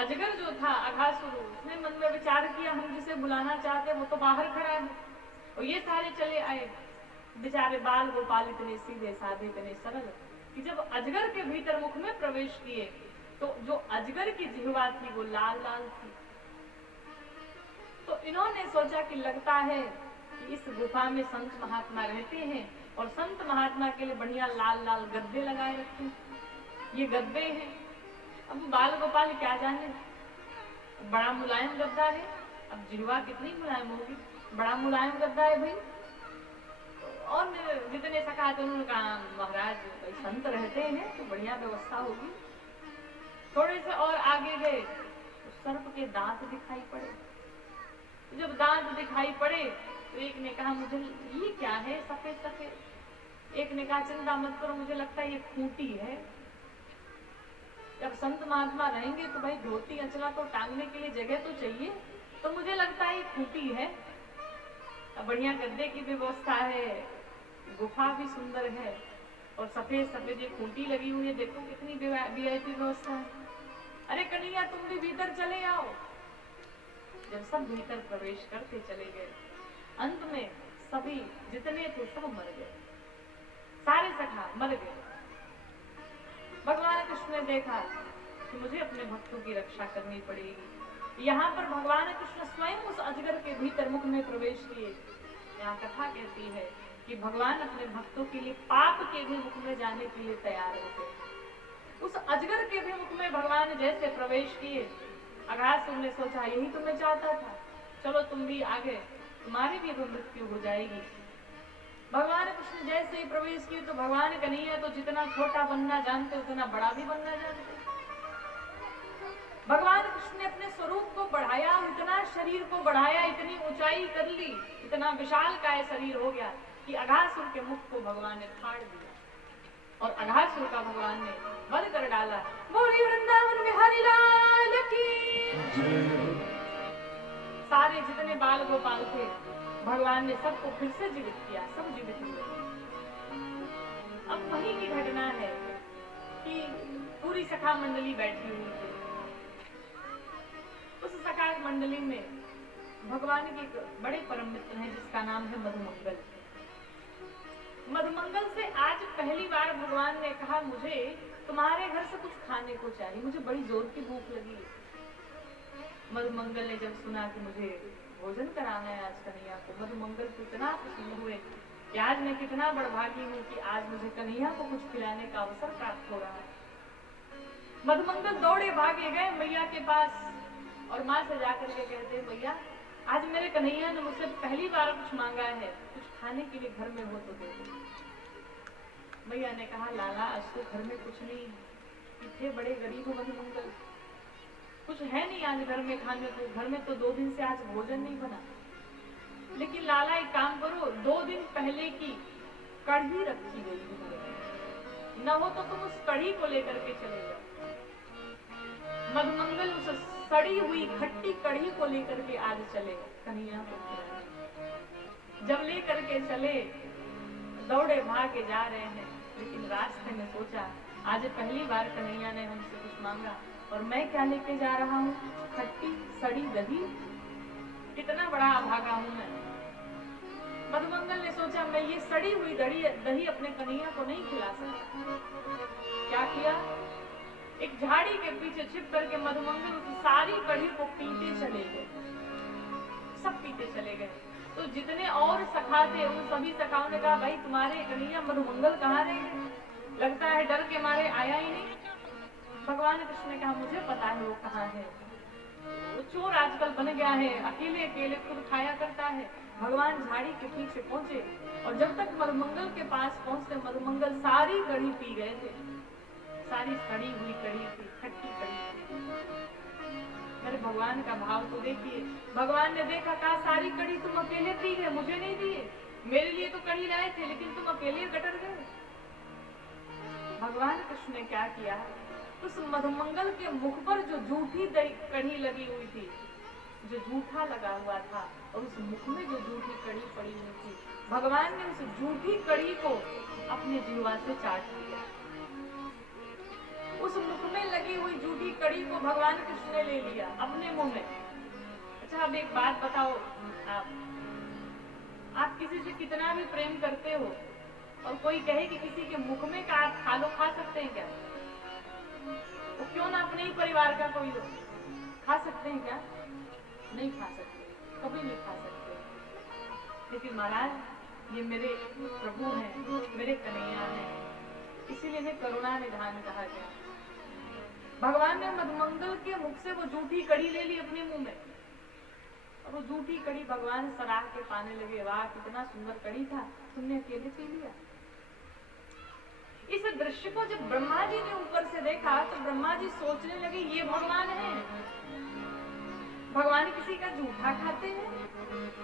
अजगर जो था अघासुर, उसने मन में विचार किया हम जिसे बुलाना चाहते वो तो बाहर खड़ा है, और ये सारे चले आए। बेचारे बाल गोपाल इतने सीधे साधे इतने सरल कि जब अजगर के भीतर मुख में प्रवेश किए तो जो अजगर की जिह्वा थी वो लाल लाल थी। तो इन्होंने सोचा कि लगता है कि इस गुफा में संत महात्मा रहते हैं और संत महात्मा के लिए बढ़िया लाल लाल गद्दे लगाए रखे हैं। ये गद्दे हैं। अब बाल गोपाल क्या जाने, बड़ा मुलायम गद्दा है। अब जिह्वा कितनी मुलायम होगी, बड़ा मुलायम गद्दा है भाई। और जितने सखा थे उन्होंने कहा महाराज भाई संत रहते हैं तो बढ़िया व्यवस्था होगी। थोड़े से और आगे गए तो सर्प के दांत दिखाई पड़े। जब दांत दिखाई पड़े तो एक ने कहा मुझे ये क्या है सफेद सफेद। एक ने कहा चिंता मत करो मुझे लगता है ये खूंटी है। जब संत महात्मा रहेंगे तो भाई धोती अचला तो टांगने के लिए जगह तो चाहिए, तो मुझे लगता है ये खूंटी है। बढ़िया गद्दे की व्यवस्था है, गुफा भी सुंदर है और सफेद सफेद ये खूंटी लगी हुई है, देखो कितनी वीआईपी व्यवस्था है। अरे कन्हैया तुम भी भीतर चले आओ। जब सब भीतर प्रवेश करते चले गए, अंत में सभी जितने थे सब मर गए, सारे सखा मर गए। भगवान कृष्ण ने देखा कि मुझे अपने भक्तों की रक्षा करनी पड़ेगी। यहाँ पर भगवान कृष्ण स्वयं उस अजगर के भीतर मुख में प्रवेश किए। यहाँ कथा कहती है कि भगवान अपने भक्तों के लिए पाप के भी मुख में जाने के लिए तैयार होते। उस अजगर के भी मुख में भगवान जैसे प्रवेश किए, अघासुर ने सोचा यही तो मैं चाहता था, चलो तुम भी आगे, तुम्हारी भी मृत्यु हो जाएगी। भगवान कृष्ण जैसे ही प्रवेश किए तो भगवान कन्हैया तो जितना छोटा बनना जानते उतना बड़ा भी बनना जानते। भगवान कृष्ण ने अपने स्वरूप को बढ़ाया, इतना शरीर को बढ़ाया, इतनी ऊंचाई कर ली, इतना विशाल काय शरीर हो गया कि अघासुर के मुख को भगवान ने फाड़ दिया और अघासुर का भगवान ने वध कर डाला। बोली वृंदावन बिहारी लाल की। सारे जितने बाल गोपाल थे भगवान ने सबको फिर से जीवित किया, सब जीवित हुए। अब वही की घटना है कि पूरी सखा मंडली बैठी हुई थी। उस सखा मंडली में भगवान के बड़े परम मित्र हैं जिसका नाम है मधुमंगल। मधुमंगल से आज पहली बार भगवान ने कहा मुझे तुम्हारे घर से कुछ खाने को चाहिए, मुझे बड़ी जोर की भूख लगी। मधुमंगल ने जब सुना कि मुझे भोजन कराना है आज कन्हैया को, मधुमंगल को इतना प्रसन्न हुए कि आज मैं कितना बड़भागी हूँ कि आज मुझे कन्हैया को कुछ खिलाने का अवसर प्राप्त हो रहा है। मधुमंगल दौड़े भागे गए मैया के पास और माँ से जाकर के कहते मैया आज मेरे कन्हैया ने मुझसे पहली बार कुछ मांगा है, कुछ खाने के लिए घर में हो तो दे दो। मैया ने कहा लाला आज तो घर में कुछ नहीं, इतने बड़े गरीब हो मधुमंगल, कुछ है नहीं आज घर में खाने को, घर में तो 2 दिन से आज भोजन नहीं बना। लेकिन लाला एक काम करो, 2 दिन पहले की कढ़ी रखी गई है, न हो तो तुम उस कढ़ी को लेकर के चले जाओ। मधुमंगल उस सड़ी हुई खट्टी कढ़ी को लेकर के आज चले कन्हैया को खिलाने। जब लेकर के चले दौड़े भागे जा रहे हैं, लेकिन रास्ते में सोचा आज पहली बार कन्हैया ने हमसे कुछ मांगा और मैं क्या लेके जा रहा हूँ, खट्टी सड़ी दही, कितना बड़ा अभागा हूँ मैं। मधुमंगल ने सोचा मैं ये सड़ी हुई दही अपने कन्हैया को नहीं खिला सकता। क्या किया, एक झाड़ी के पीछे छिप करके मधुमंगल उस सारी कढ़ी को पीते चले गए, सब पीते चले गए। तो जितने और सखा थे उन सभी सखाओं ने कहा भाई तुम्हारे कन्हैया मधुमंगल कहाँ रहे हैं, लगता है डर के मारे आया ही नहीं। भगवान कृष्ण ने कहा मुझे पता है वो कहाँ है, वो चोर आजकल बन गया है, अकेले अकेले खुद खाया करता है। भगवान झाड़ी के पीछे पहुंचे और जब तक मधुमंगल के पास पहुंचते मधुमंगल सारी कढ़ी पी गए थे, सारी सड़ी हुई कढ़ी थी, खट्टी कढ़ी थी। मेरे भगवान का भाव तो देखिए, भगवान ने देखा कहा सारी कढ़ी तुम अकेले पी गए, मुझे नहीं दिए, मेरे लिए तो कढ़ी लाए थे लेकिन तुम अकेले गटर गए। भगवान कृष्ण ने क्या किया, उस मधुमंगल के मुख पर जो झूठी कढ़ी लगी हुई थी, जो झूठा लगा हुआ था और उस मुख में जो झूठी कढ़ी पड़ी हुई थी, भगवान ने उस झूठी कढ़ी को अपने जिह्वा से चाट लिया। उस मुख में लगी हुई जूठी कड़ी को भगवान कृष्ण ने ले लिया अपने मुंह में। अच्छा अब एक बात बताओ, आप किसी से कितना भी प्रेम करते हो और कोई कहे कि किसी के मुख में का आप खा सकते हैं क्या? तो क्यों ना अपने ही परिवार का कोई हो, खा सकते हैं क्या? नहीं खा सकते, कभी नहीं खा सकते। लेकिन महाराज ये मेरे प्रभु हैं, मेरे कन्हैया हैं, इसीलिए इन्हें करुणा निधान कहा गया। भगवान ने मधुमंगल के मुख से वो जूठी कड़ी ले ली अपने मुंह में, और वो जूठी कड़ी भगवान सराह के पाने लगे। वाह कितना सुंदर कड़ी था, तुमने अकेले पी लिया। इस दृश्य को जब ब्रह्मा जी ने ऊपर से देखा तो ब्रह्मा जी सोचने लगे ये भगवान है, भगवान किसी का जूठा खाते हैं?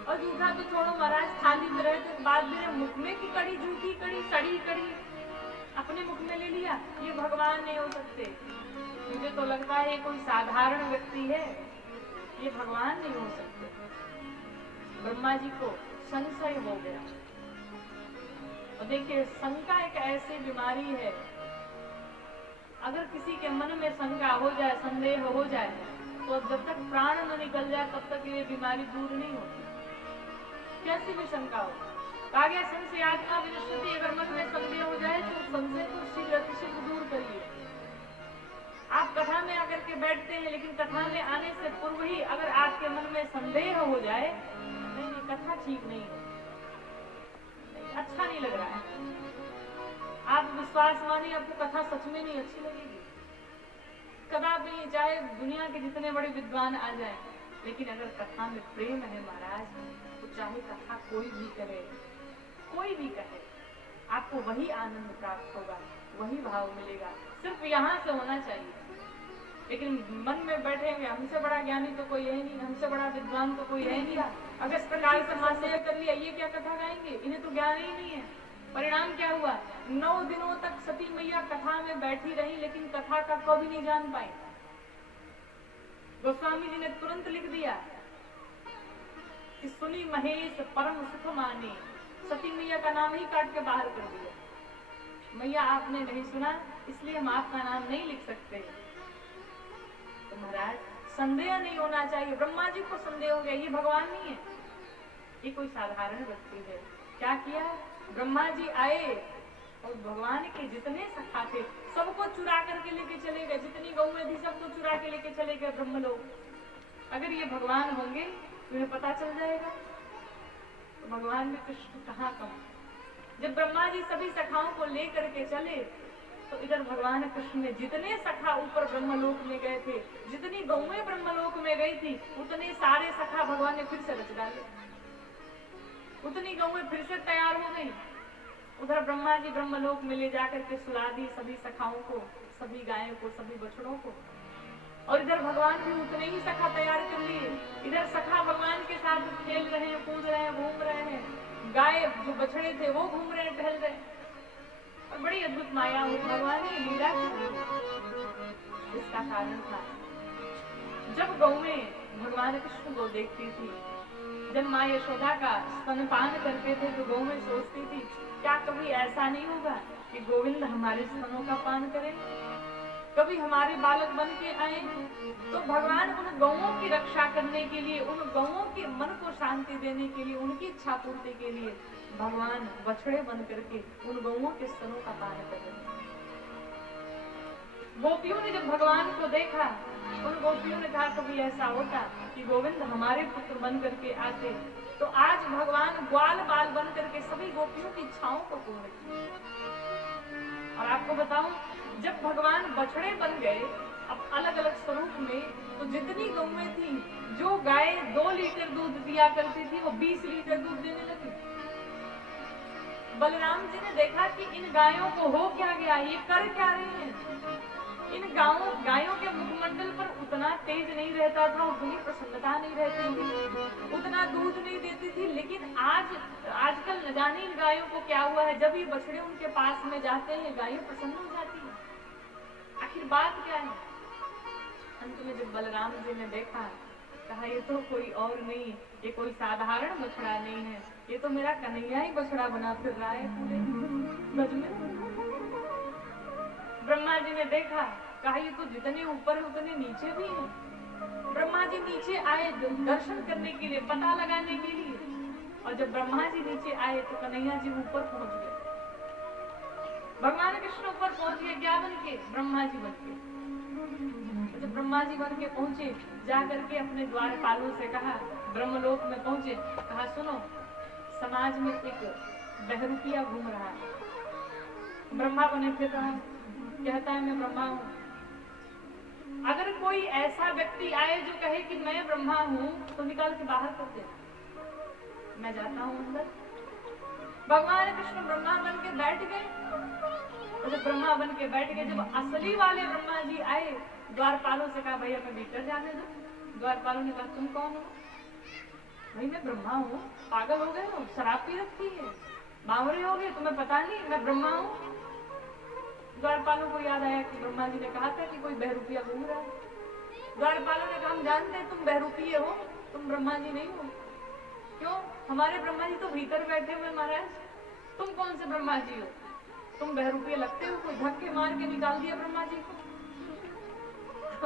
और जूठा तो छोड़ो महाराज, थाली में रहे तो बाद मेरे मुख में की कड़ी, जूठी कड़ी, सड़ी कड़ी अपने मुख में ले लिया, ये भगवान नहीं हो सकते। मुझे तो लगता है ये कोई साधारण व्यक्ति है, ये भगवान नहीं हो सकते। ब्रह्मा जी को संशय हो गया। और देखिए शंका एक ऐसी बीमारी है, अगर किसी के मन में शंका हो जाए, संदेह हो जाए, तो जब तक प्राण न निकल जाए तब तक ये बीमारी दूर नहीं होती। कैसी भी शंका हो, कहा गया संशयात्मा विनश्यति, अगर मन में संदेह हो जाए तो संशय को शीघ्र दूर करिए। आप कथा में आकर के बैठते हैं, लेकिन कथा में आने से पूर्व ही अगर आपके मन में संदेह हो जाए, नहीं कथा ठीक नहीं है, अच्छा नहीं लग रहा है, आप विश्वास मानिए आपको कथा सच में नहीं अच्छी लगेगी। कदापि चाहे दुनिया के जितने बड़े विद्वान आ जाएं, लेकिन अगर कथा में प्रेम है महाराज, तो चाहे कथा कोई भी करे, कोई भी कहे, आपको वही आनंद प्राप्त होगा, वही भाव मिलेगा। सिर्फ यहाँ से होना चाहिए। लेकिन मन में बैठेंगे हमसे बड़ा ज्ञानी तो कोई है नहीं, हमसे बड़ा विद्वान तो कोई है नहीं, अगर इस प्रकार से मान्य कर लिया, ये क्या कथा गाएंगे, इन्हें तो ज्ञान ही नहीं है। परिणाम क्या हुआ? 9 दिनों तक सती मैया कथा में बैठी रही, लेकिन कथा का कभी नहीं जान पाई। गोस्वामी जी ने तुरंत लिख दिया कि सुनी महेश परम सुख माने, सती मैया का नाम ही काट के बाहर कर दिया। मैया आपने नहीं सुना, इसलिए हम आपका नाम नहीं लिख सकते। तो महाराज संदेह नहीं होना चाहिए। ब्रह्मा जी को संदेह हो गया, ये भगवान नहीं है, ये कोई साधारण व्यक्ति है। क्या किया? ब्रह्मा जी आए और भगवान के जितने सखा थे सबको चुरा करके लेके चले गए, जितनी गौएं थी सबको चुरा के लेके चले गए ब्रह्मलोक। अगर ये भगवान होंगे तो इन्हें पता चल जाएगा, तो भगवान में कृष्ण कहाँ कम। जब ब्रह्मा जी सभी सखाओं को लेकर के चले, तो इधर भगवान कृष्ण ने जितने सखा ऊपर ब्रह्मलोक में गए थे, जितनी गौएं ब्रह्मलोक में गई थी, उतने सारे सखा भगवान ने फिर से रच डाले, उतनी गौएं फिर से तैयार हो गई। उधर ब्रह्मा जी ब्रह्मलोक में ले जाकर के सुला दी सभी सखाओं को, सभी गायों को, सभी बछड़ों को। और इधर भगवान भी उतने ही सखा तैयार कर लिए। इधर सखा भगवान के साथ खेल रहे हैं, कूद रहे हैं, घूम रहे हैं, गाय जो बछड़े थे वो घूम रहे हैं, टहल रहे हैं। और बड़ी अद्भुत माया हुई, भगवान ने लीला की। इसका कारण था जब गौएं भगवान कृष्ण को देखती थी, जब माँ यशोदा का स्तनपान करते थे, तो गौएं सोचती थी क्या कभी ऐसा नहीं होगा कि गोविंद हमारे स्तनों का पान करें, कभी हमारे बालक बन के आए। तो भगवान उन गौओं की रक्षा करने के लिए, उन गौओं के मन को शांति देने के लिए, उनकी इच्छा पूर्ति के लिए भगवान बछड़े बन करके उन गौओं के स्तनों का पान कर रहे। गोपियों ने जब भगवान को देखा, उन गोपियों ने कहा कभी ऐसा होता कि गोविंद हमारे पुत्र बन करके आते, तो आज भगवान ग्वाल बाल बन करके सभी गोपियों की इच्छाओं को पूर्ण किया। और आपको बताऊं, जब भगवान बछड़े बन गए अब अलग अलग स्वरूप में, तो जितनी गौएं थी, जो गाय 2 लीटर दूध दिया करती थी, वो 20 लीटर दूध देने लगी। बलराम जी ने देखा कि इन गायों को हो क्या गया, ये कर क्या रही हैं। इन गायों के मुखमंडल पर उतना तेज नहीं रहता था, उतनी प्रसन्नता नहीं रहती थी, उतना दूध नहीं देती थी। लेकिन आजकल न जाने इन गायों को क्या हुआ है, जब ये बछड़े उनके पास में जाते हैं गायें प्रसन्न हो जाती है। आखिर बात क्या है? अंत में जब बलराम जी ने देखा, कहा ये तो कोई और नहीं, ये कोई साधारण बछड़ा नहीं है, ये तो मेरा कन्हैया ही बछड़ा बना फिर रहा है पूरे ब्रज में। ब्रह्मा जी ने देखा कहा ये तो जितने ऊपर है उतने नीचे भी है। ब्रह्मा जी नीचे आए दर्शन करने के लिए, पता लगाने के लिए, और जब ब्रह्मा जी नीचे आए तो कन्हैया जी ऊपर पहुंच गए। भगवान कृष्ण ऊपर पहुंच गए क्या बन के? ब्रह्मा जी बन के। जब ब्रह्मा जी बन के पहुंचे, जा करके अपने द्वारपालों से कहा, ब्रह्मलोक में पहुंचे, कहा सुनो, समाज में एक बहरूपिया घूम रहा है, ब्रह्मा बने फिर रहा, कहता है मैं ब्रह्मा हूँ। अगर कोई ऐसा व्यक्ति आए जो कहे कि मैं ब्रह्मा हूँ, तो निकाल के बाहर कर दे, मैं जाता हूँ अंदर। भगवान कृष्ण ब्रह्मा बन के बैठ गए। जब ब्रह्मा बन के बैठ गए, जब असली वाले ब्रह्मा जी आए, द्वारपालों से कहा भैया मैं भीतर जाने दो। द्वारपालों ने कहा तुम कौन हो? भाई मैं ब्रह्मा हूँ, पागल हो गए हो, शराब पी रखी है, बावरे हो गए, तुम्हें पता नहीं मैं ब्रह्मा हूँ। द्वारपालों को याद आया कि ब्रह्मा जी ने कहा था कि कोई बहरूपिया घूम रहा है। द्वारपालों ने कहा हम जानते हैं तुम बहरूपिये हो, तुम ब्रह्मा जी नहीं हो। क्यों? हमारे ब्रह्मा जी तो भीतर बैठे हुए महाराज, तुम कौन से ब्रह्मा जी हो? तुम बहरूपिये लगते हो, कोई धक्के मार के निकाल दिया ब्रह्मा जी को।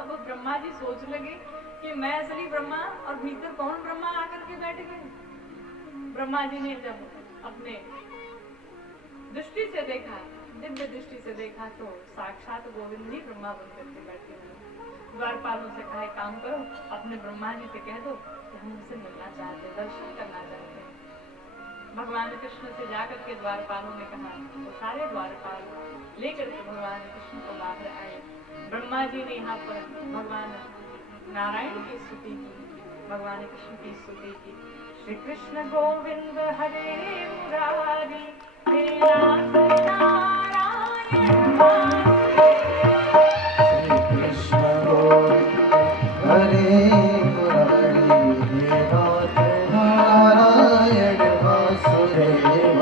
अब ब्रह्मा जी सोच लगे कि मैं असली ब्रह्मा और भीतर कौन ब्रह्मा आकर के बैठ गए। ब्रह्मा जी ने जब अपने दृष्टि से देखा, दिव्य दृष्टि से देखा, तो साक्षात गोविंद ही ब्रह्मा बन करके बैठे हुए। द्वारपालों से कहा काम करो, अपने ब्रह्मा जी से कह दो कि हम उनसे मिलना चाहते हैं, दर्शन करना चाहते हैं। भगवान कृष्ण से जाकर के द्वारपालों ने कहा, तो सारे द्वारपाल लेकर के भगवान कृष्ण को बाहर आए। ब्रह्मा जी ने यहाँ पर भगवान नारायण की स्तुति की, भगवान कृष्ण की स्तुति की। श्री कृष्ण गोविंद हरे मुरारी, हे नाथ नारायण वासुदेव। श्री कृष्ण गोविंद हरे मुरारी, हे नाथ नारायण वासुदेव।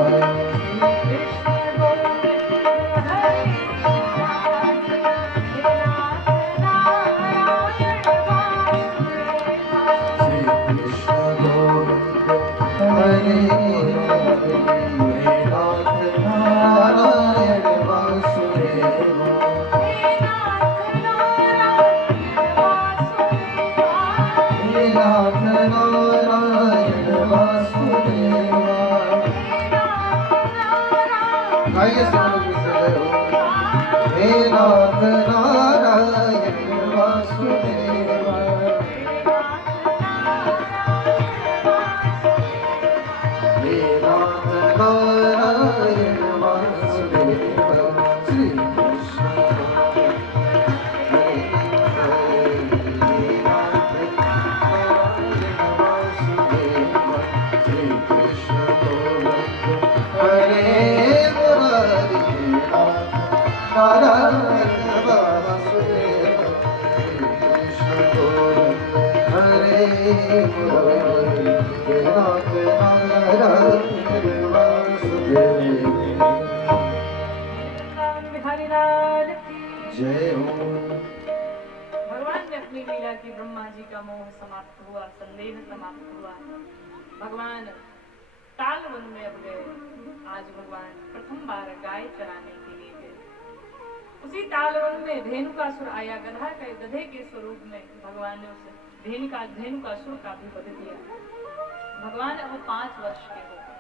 नाथ नारायण वासुदेव, हे नाथ नारायण वासुदेव। श्री कृष्ण हरे हरे, नाथ नारायण वासुदेव। श्री कृष्ण गोविंद हरे मुरारी, नारायण वासुदेव। कृष्ण गोविंद हरे मुरारी, नाथ नारायण वासुदेव। बिहारी लाल की जय हो। भगवान ने अपनी लीला की, ब्रह्मा जी का मोह समाप्त हुआ, संदेह समाप्त हुआ। भगवान ताल वन में अब गए। आज भगवान प्रथम बार गाय चराने के लिए गए। उसी तालवन में धेनुकासुर आया, गधे के स्वरूप में भगवान ने उस धेनुकासुर का भी वध किया। भगवान अब 5 वर्ष के हो गए।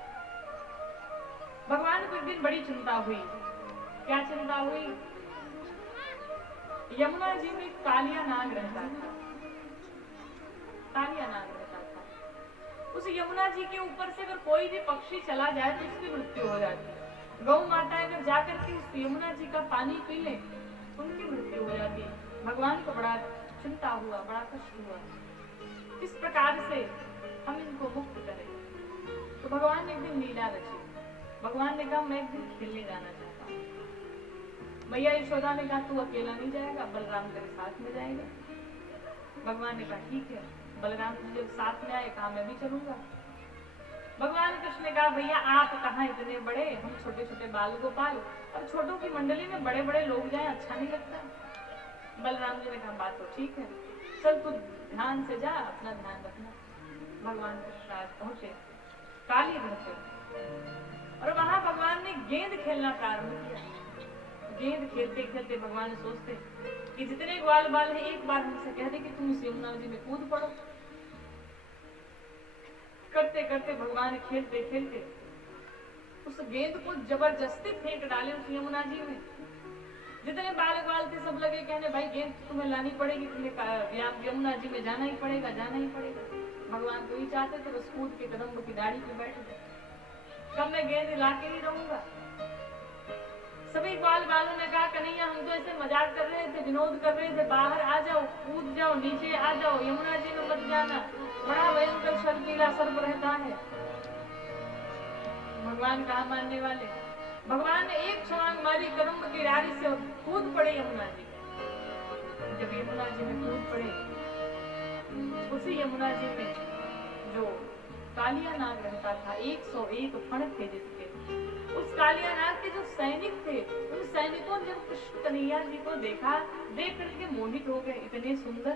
भगवान को एक दिन बड़ी चिंता हुई। क्या चिंता हुई? यमुना जी में कालिया नाग रहता था, कालिया नाग रहता था। उस यमुना जी के ऊपर से अगर कोई भी पक्षी चला जाए तो उसकी मृत्यु हो जाती है। गौ माता अगर जाकर के उस यमुना जी का पानी पी ले, उनकी मृत्यु हो जाती है। भगवान को बड़ा चिंता हुआ, बड़ा कष्ट हुआ, किस प्रकार से हम इनको मुक्त करें। तो भगवान ने एक दिन लीला रची। भगवान ने कहा मैं एक दिन खेलने जाना चाहता हूँ। मैया यशोदा ने कहा तू अकेला नहीं जाएगा, बलराम तेरे साथ में जाएगा। भगवान ने कहा ठीक है। बलराम जी जब साथ में आए, कहा मैं भी चलूंगा। भगवान कृष्ण ने कहा भैया आप कहाँ इतने बड़े, हम छोटे छोटे बाल गोपाल, और छोटों की मंडली में बड़े बड़े लोग जाएं अच्छा नहीं लगता। बलराम जी ने कहा बात तो ठीक है, चल तू ध्यान से जा, अपना ध्यान रखना। भगवान कृष्ण आज पहुंचे काली पे, और वहां भगवान ने गेंद खेलना प्रारंभ किया। गेंद खेलते खेलते भगवान सोचते कि जितने ग्वाल बाल है एक बार हमसे कह दे कि तुम इस यमुना नदी में कूद पड़ो। करते करते भगवान खेलते खेलते उस गेंद को जबरदस्ती फेंक डाले उस यमुना जी में। जितने बाल ग्वाल थे सब लगे कहने भाई गेंद तुम्हें लानी पड़ेगी, तुम्हें यमुना जी में जाना ही पड़ेगा, जाना ही पड़ेगा। भगवान तो ही चाहते थे बस कूद के कदम की दाढ़ी पे बैठ गए, कब मैं गेंद ला के ही रहूंगा। सभी ग्वाल बालों ने कहा कन्हैया हम तो ऐसे मजाक कर रहे थे, विनोद कर रहे थे, बाहर आ जाओ, कूद जाओ, नीचे आ जाओ, यमुना जी में मत जाना, बड़ा भयंकर शर्मीला सर्प रहता है। भगवान कहा मानने वाले। भगवान ने एक छलांग मारी कदम की डाली से और कूद पड़े यमुना जी में। जब यमुना जी में कूद पड़े, उसी यमुना जी में जो कालिया नाग रहता था, 101 फण थे जिसके, उस कालिया नाग के जो सैनिक थे, उन सैनिकों ने जब कृष्ण कन्हैया जी को देखा, देख करके मोहित हो गए। इतने सुंदर,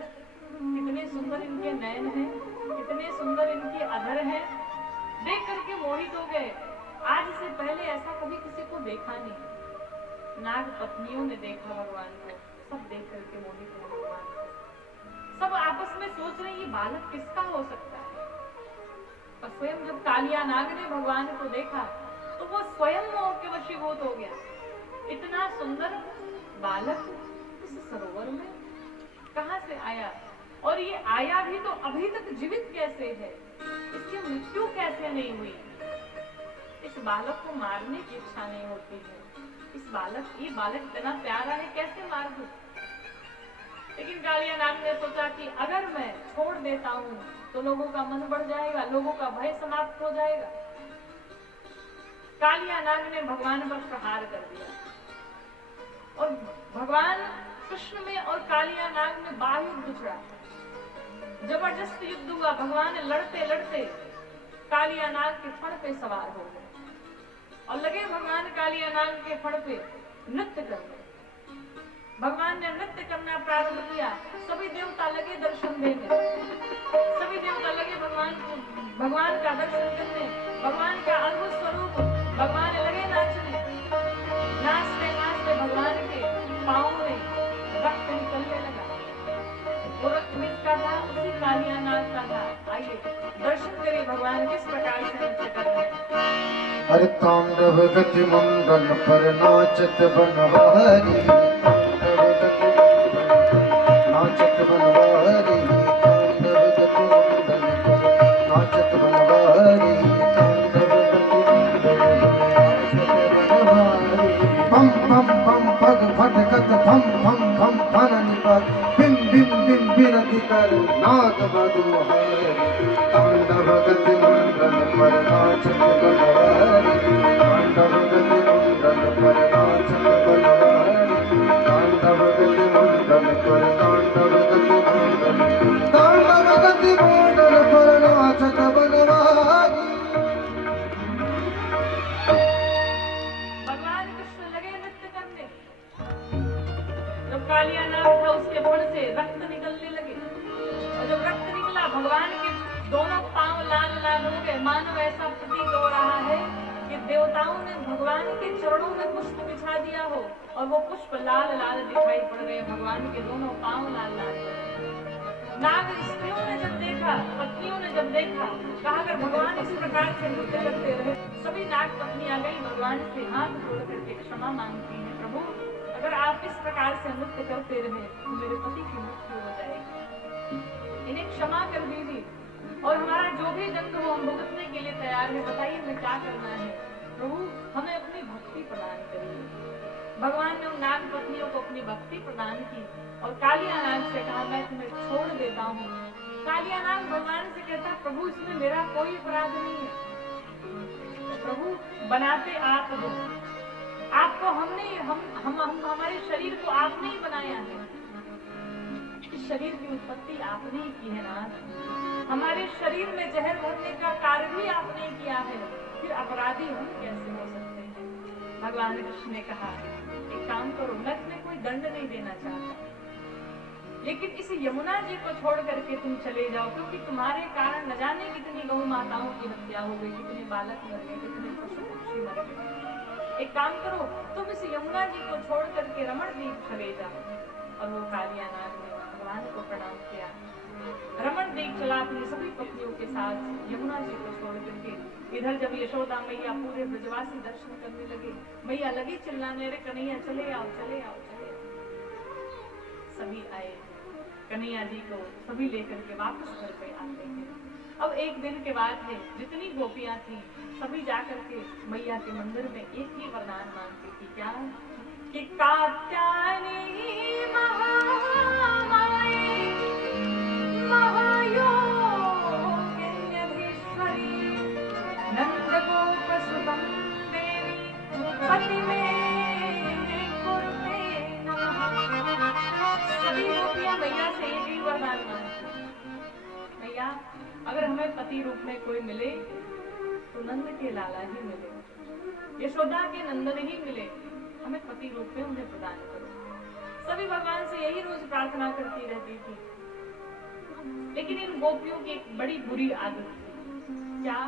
कितने सुंदर इनके नयन हैं, कितने सुंदर इनके अधर हैं, देख करके मोहित हो गए। आज से पहले ऐसा कभी किसी को देखा नहीं। नाग पत्नियों ने देखा भगवान को, सब देख करके मोहित हो भगवान को। सब आपस में सोच रहे ये बालक किसका हो सकता है। और स्वयं जब कालिया नाग ने भगवान को देखा तो वो स्वयं मोह के वशीभूत हो गया। इतना सुंदर बालक इस सरोवर में कहां से आया, और ये आया भी तो अभी तक जीवित कैसे है, इसकी मृत्यु कैसे नहीं हुई। इस बालक को मारने की इच्छा नहीं होती है। ये बालक इतना प्यारा है, कैसे मार दूं। लेकिन कालिया नाग ने सोचा कि अगर मैं छोड़ देता हूं तो लोगों का मन बढ़ जाएगा, लोगों का भय समाप्त हो जाएगा। कालिया नाग ने भगवान पर प्रहार कर दिया और भगवान कृष्ण में और कालिया नाग में बाहुयुद्ध छिड़ा, जबरदस्त युद्ध हुआ। भगवान लड़ते लड़ते कालिया नाग के फण पे सवार हो गए और लगे भगवान कालिया नाग के फण पे नृत्य करने। भगवान ने नृत्य करना प्रारंभ किया, सभी देवता लगे दर्शन देने, सभी देवता लगे भगवान का दर्शन करने, भगवान का अद्भुत स्वरूप भगवान लगे नाचने। नाचते नाचते भगवान के पांव में रक्त निकलने लगा। वो रक्त किसका था? उसी कालिया नाग का था। आइए दर्शन करिए भगवान किस प्रकार से नृत्य कर रहे हैं। अरे तांडव गति मंडन पर नाचत बनवारी, नाचत बनवारी, तांडव गति मंडन पर नाचत बनवारी, तांडव गति मंडन पर नाचत बनवारी। पम पम पम पग फटकत फम फम फम फननि पग बिन बिन बिन बिरति कर नाद मधुहारी। तांडव गति मंडन पर नाचत बनवारी, तांडव गति मंडन पर नाचत बनवारी, तांडव गति मंडन पर तांडव गति मंडन, तांडव गति मंडन पर नाचत बनवारी। भगवान कृष्ण लगे नृत्य करने। जब कालिया नाग था उसके फण से रक्त निकलने लगे और जब रक्त निकला भगवान के दोनों पांव लाल लाल हो गए। मानो ऐसा प्रतीत हो रहा है कि देवताओं ने भगवान के चरणों में पुष्प बिछा दिया हो और वो पुष्प लाल लाल दिखाई पड़ रहे। भगवान के दोनों पांव लाल लाल हो गए। नाग स्त्रियों ने जब देखा, पत्नियों ने जब देखा, कहा अगर भगवान इस प्रकार से नृत्य करते रहे। सभी नाग पत्नियां गई भगवान से हाथ जोड़ करके क्षमा मांगती हैं, प्रभु अगर आप इस प्रकार से नृत्य करते रहे तो मेरे पति की मृत्यु हो जाएगी, इन्हें क्षमा कर दीजिए और हमारा जो भी दंड हो हम भुगतने के लिए तैयार है, बताइए हमें क्या करना है। प्रभु हमें अपनी भक्ति प्रदान करिए। भगवान ने उन नाग पत्नियों को अपनी भक्ति प्रदान की और कालिया नाग से कहा मैं तुम्हें छोड़ देता हूँ। कालिया नाग भगवान से कहता प्रभु इसमें मेरा कोई अपराध नहीं है, प्रभु बनाते आप हो, आपको हमने हम हमारे शरीर को आपने ही बनाया है, इस शरीर की उत्पत्ति आपने ही की है नाथ, हमारे शरीर में जहर भरने का कार्य भी आपने किया है, फिर अपराधी हम कैसे हो सकते हैं। भगवान कृष्ण ने कहा एक काम करो, मैं तुम्हें कोई दंड नहीं देना चाहता, लेकिन इस यमुना जी को छोड़ करके तुम चले जाओ, क्योंकि तुम्हारे कारण न जाने कितनी गौ माताओं की हत्या हो गई, कितने बालक मर गए, कितने पशु पक्षी मर गए। एक काम करो तुम इस यमुना जी को छोड़ करके रमण द्वीप चले जाओ। और वो कालिया नाग ने भगवान को प्रणाम किया। रमण देख चला अपनी सभी पत्नियों के साथ यमुना जी को छोड़ करके। इधर जब यशोदा मैया पूरे ब्रजवासी दर्शन करने लगे, मैया लगी चिल्लाने, रे कन्हैया चले आओ चले आओ चले आओ। सभी आए, कन्हैया जी को सभी लेकर के वापस घर पे आते हैं। अब एक दिन के बाद है, जितनी गोपियां थी सभी जाकर के मैया के मंदिर में एक ही वरदान मांगती थी, क्या कि कात्यायनी महामाई महायोगिन्यधीश्वरी नंदगोपसुतं देवी पति में कुरुते नमः। सभी गोपियां मैया से एक ही वरदान मांगती, मैया अगर हमें पति रूप में कोई मिले तो नंद के लाला ही मिले, यशोदा के नंदन ही मिले, हमें पति रूप में उन्हें प्रदान करो। सभी भगवान से यही रोज प्रार्थना करती रहती थी। लेकिन इन गोपियों की एक बड़ी बुरी आदत थी, क्या?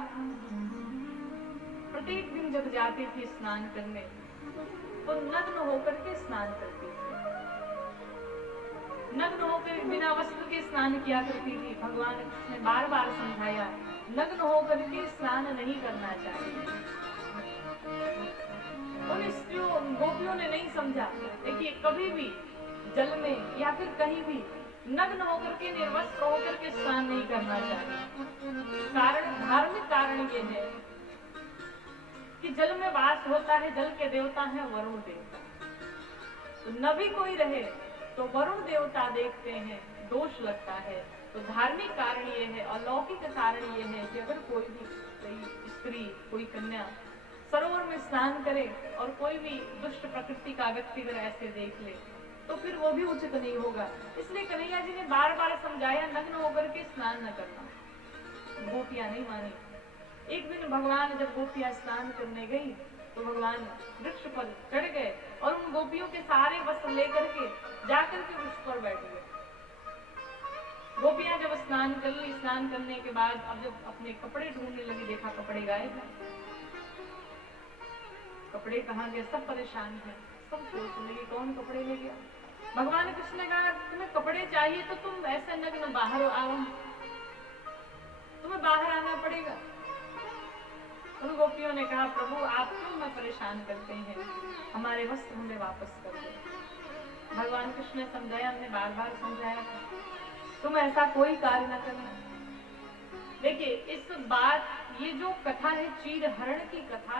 प्रत्येक दिन जब जाती थी स्नान करने तो नग्न होकर के स्नान करती थी, नग्न होकर बिना वस्त्र के स्नान किया करती थी। भगवान ने बार बार समझाया, नग्न होकर के स्नान नहीं करना चाहिए। उन स्त्रियों गोपियों ने नहीं समझा। देखिए, कभी भी जल में या फिर कहीं भी नग्न होकर के निर्वस्त्र होकर के स्नान नहीं करना चाहिए। कारण, धार्मिक कारण ये है कि जल में वास होता है, जल के देवता है वरुण देवता। तो न भी कोई रहे तो वरुण देवता देखते हैं, दोष लगता है। तो धार्मिक कारण ये है, अलौकिक कारण ये है कि अगर कोई भी स्त्री, कोई कन्या सरोवर में स्नान करे और कोई भी दुष्ट प्रकृति का व्यक्ति अगर ऐसे देख ले तो फिर वो भी उचित नहीं होगा। इसलिए कन्हैया जी ने बार बार समझाया, नग्न होकर के स्नान न करना। गोपियां नहीं मानी। एक दिन भगवान जब गोपियां स्नान करने गई तो भगवान वृक्ष पर चढ़ गए और उन गोपियों के सारे वस्त्र लेकर के जाकर के वृक्ष पर बैठ गए। गोपियां जब स्नान कर ली, स्नान करने के बाद अब जब अपने कपड़े ढूंढने लगी, देखा कपड़े गायब हैं। कपड़े कहाँ गए? सब परेशान है, सब सोचने लगे कौन कपड़े ले गया। भगवान कृष्ण ने कहा, तुम्हें कपड़े चाहिए तो तुम ऐसे नग्न बाहर आओ, तुम्हें बाहर आना पड़ेगा। उन गोपियों ने कहा, प्रभु आप क्यों हमें परेशान करते हैं, हमारे वस्त्र हमें वापस कर दो। भगवान कृष्ण ने समझाया, हमने बार बार समझाया, तुम ऐसा कोई कार्य न करना। देखिए, इस बात, ये जो कथा है चीर हरण की कथा,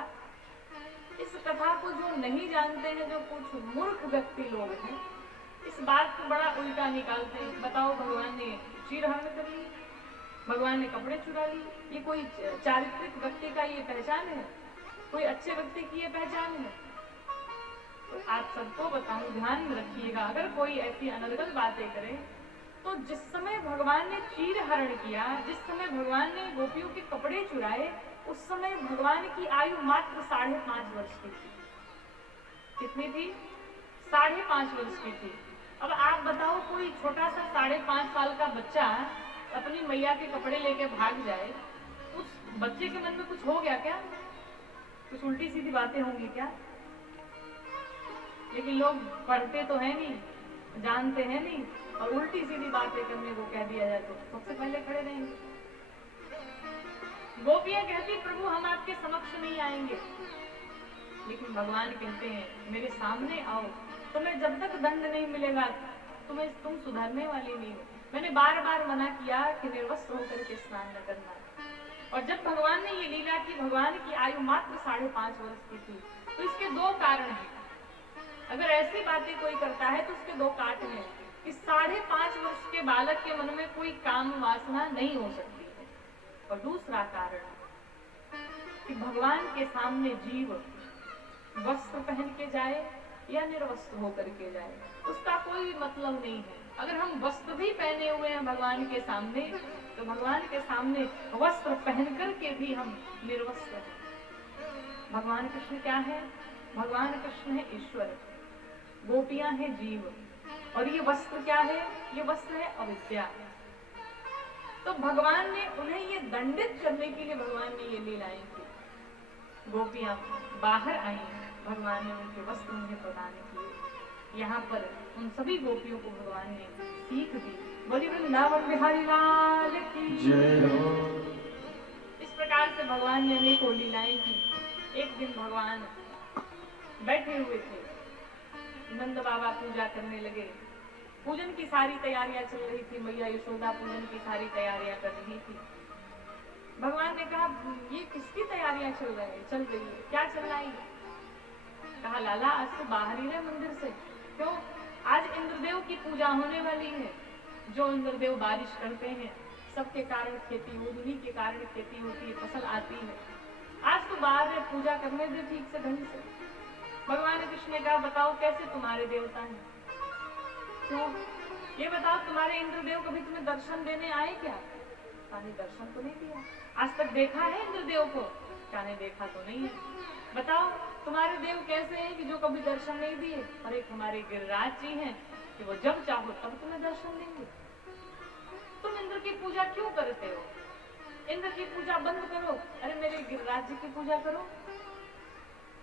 इस कथा को जो नहीं जानते हैं, जो कुछ मूर्ख व्यक्ति लोग हैं, इस बात को बड़ा उल्टा निकालते हैं। बताओ, भगवान ने चीर हरण कर ली, भगवान ने कपड़े चुरा ली, ये कोई चारित्रिक व्यक्ति का ये पहचान है? कोई अच्छे व्यक्ति की ये पहचान है? तो आप सबको बताऊं, ध्यान में रखिएगा, अगर कोई ऐसी अनर्गल बातें करे तो जिस समय भगवान ने चीर हरण किया, जिस समय भगवान ने गोपियों के कपड़े चुराए, उस समय भगवान की आयु मात्र 5.5 वर्ष की थी। कितनी थी? 5.5 वर्ष की थी। अब आप बताओ, कोई छोटा सा 5.5 साल का बच्चा अपनी मैया के कपड़े लेके भाग जाए, उस बच्चे के मन में कुछ हो गया क्या? कुछ उल्टी सीधी बातें होंगी क्या? लेकिन लोग पढ़ते तो है नहीं, जानते हैं नहीं, और उल्टी सीधी बातें करने को कह दिया जाए तो सबसे पहले खड़े रहेंगे। गोपियां कहती, प्रभु हम आपके समक्ष नहीं आएंगे, लेकिन भगवान कहते हैं मेरे सामने आओ, तुम्हें जब तक दंड नहीं मिलेगा तुम सुधरने वाली नहीं हो। मैंने बार बार मना किया कि निर्वस्त्र होकर के स्नान न करना, और जब भगवान ने ये लीला की, भगवान की आयु मात्र 5.5 वर्ष की थी, तो इसके दो कारण हैं। अगर ऐसी बातें कोई करता है तो उसके दो काट हैं कि 5.5 वर्ष के बालक के मन में कोई काम वासना नहीं हो सकती है, और दूसरा कारण कि भगवान के सामने जीव वस्त्र पहन के जाए या निर्वस्त्र होकर के जाए, उसका कोई मतलब नहीं है। अगर हम वस्त्र भी पहने हुए हैं भगवान के सामने, तो भगवान के सामने वस्त्र पहन कर के भी हम निर्वस्त्र हैं। भगवान कृष्ण क्या है? भगवान कृष्ण है ईश्वर, गोपियां हैं जीव, और ये वस्त्र क्या है? ये वस्त्र है अविद्या। तो भगवान ने उन्हें ये दंडित करने के लिए भगवान ने ये लीलाएं की। गोपियां बाहर आई, भगवान ने उनके वस्त्र उन्हें प्रदान किए। यहाँ पर उन सभी गोपियों को भगवान ने सीख दी। बोली वृंदावन बिहारी लाल की जय हो। इस प्रकार से भगवान ने अनेकों लीलाएं की। एक दिन भगवान बैठे हुए थे, नंद बाबा पूजा करने लगे। पूजन की सारी तैयारियां चल रही थी, मैया यशोदा पूजन की सारी तैयारियां कर रही थी। भगवान ने कहा ये किसकी तैयारियां चल रही है, क्या चल रहा है? कहा लाला आज तो बाहर ही रहे मंदिर से। क्यों? आज इंद्रदेव की पूजा होने वाली है। जो इंद्रदेव बारिश करते हैं, सबके कारण खेती होती, उन्हीं के कारण खेती होती है, फसल आती है। आज तो बाहर में पूजा करने दे ठीक से ढंग से। भगवान कृष्ण ने कहा बताओ कैसे तुम्हारे देवता हैं? क्यों? ये बताओ तुम्हारे इंद्रदेव कभी तुम्हें दर्शन देने आए क्या? कहा दर्शन तो नहीं दिया। आज तक देखा है इंद्रदेव को? कहा देखा तो नहीं है। बताओ तुम्हारे देव कैसे हैं कि जो कभी दर्शन नहीं दिए? और एक हमारे गिरिराज जी हैं कि वो जब चाहो तब तुम्हें दर्शन देंगे। तुम इंद्र की पूजा क्यों करते हो? इंद्र की पूजा बंद करो, अरे मेरे गिरिराज जी की पूजा करो।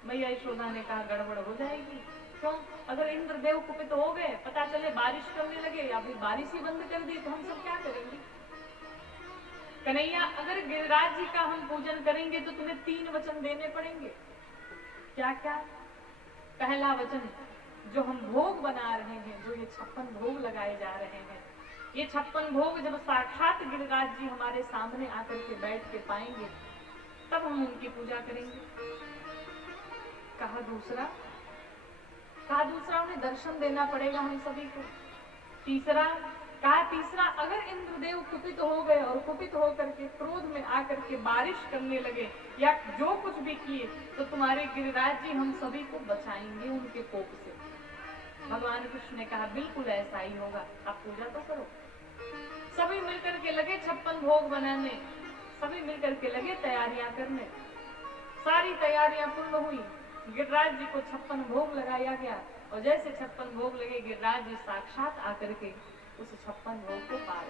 मैया यशोदा ने कहा गड़बड़ हो जाएगी। क्यों? अगर इंद्रदेव कुपित हो गए, पता चले बारिश करने लगे या फिर बारिश ही बंद कर दी तो हम सब क्या करेंगे? कन्हैया अगर गिरिराज जी का हम पूजन करेंगे तो तुम्हें 3 वचन देने पड़ेंगे। क्या क्या? पहला वचन, जो हम भोग बना रहे हैं, जो ये 56 भोग लगाए जा रहे हैं, ये 56 भोग जब साक्षात गिरिराज जी हमारे सामने आकर के बैठ के पाएंगे तब हम उनकी पूजा करेंगे। कहा दूसरा उन्हें दर्शन देना पड़ेगा हम सभी को। तीसरा, अगर इंद्रदेव कुपित हो गए और कुपित होकर के क्रोध में आकर के बारिश करने लगे या जो कुछ भी किए तो तुम्हारे गिरिराज जी हम सभी को बचाएंगे उनके कोप से। भगवान कृष्ण ने कहा बिल्कुल ऐसा ही होगा, आप पूजा तो करो। सभी मिलकर के लगे 56 भोग बनाने, सभी मिलकर के लगे तैयारियां करने। सारी तैयारियां पूर्ण हुई, गिरिराज जी को 56 भोग लगाया गया और जैसे 56 भोग लगे गिरिराज जी साक्षात आकर के उस 56 भोग को पार।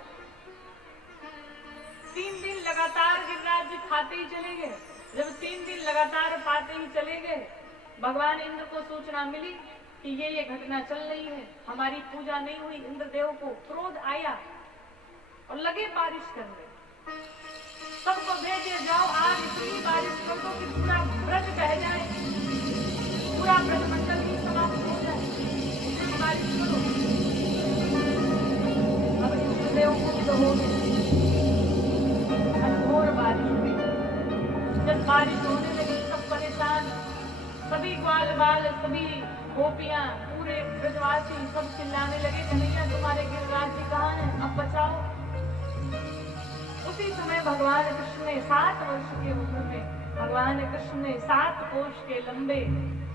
3 दिन लगातार गिरिराज जी खाते ही चले गए। जब 3 दिन लगातार पाते ही चले गए, भगवान इंद्र को सूचना मिली कि ये घटना चल रही है, हमारी पूजा नहीं हुई। इंद्रदेव को क्रोध आया और लगे बारिश करने। सबको भेजे जाओ आज इतनी बारिश कर दो कि पूरा व्रत बह जाए, पूरा ब्रह्मंडल ही समाप्त हो जाए। बारिश करो। अब इंद्रदेव को तो हो गई, घोर बारिश हुई। जब बारिश होने लगी सब परेशान, सभी ग्वाल बाल, सभी गोपियां, पूरे ब्रजवासी सब चिल्लाने लगे कन्हैया तुम्हारे गिरिराज जी कहाँ हैं, अब बचाओ। उसी समय भगवान कृष्ण ने 7 वर्ष के उम्र में भगवान कृष्ण ने 7 कोश के लंबे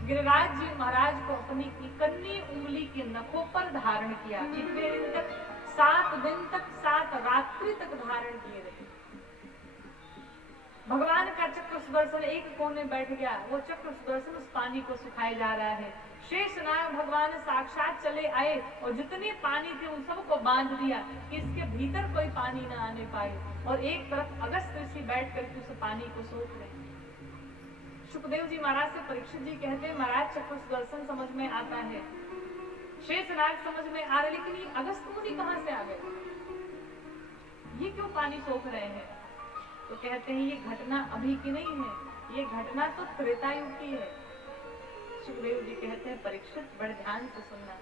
गिरिराज जी महाराज को अपनी इकन्नी उंगली के नखों पर धारण किया। कितने दिन तक? 7 दिन तक, 7 रात्रि तक धारण किए रहे। भगवान का चक्र सुदर्शन एक कोने बैठ गया, वो चक्र सुदर्शन उस पानी को सुखाए जा रहा है। शेषनाग भगवान साक्षात चले आए और जितने पानी थे उन सबको बांध दिया कि इसके भीतर कोई पानी न आने पाए। और एक तरफ अगस्त ऋषि बैठ करके उस पानी को सोख रहे। सुखदेव जी महाराज से परीक्षित जी कहते हैं महाराज चक्र सुदर्शन समझ में आता है, शेषनाग समझ में आ रहे, लेकिन ये अगस्त मुनि कहां से आ गए? ये क्यों पानी सोख रहे हैं? तो कहते हैं ये घटना अभी की नहीं है, ये घटना तो त्रेता युग की है। सुखदेव जी कहते हैं परीक्षित बड़े ध्यान से सुनना,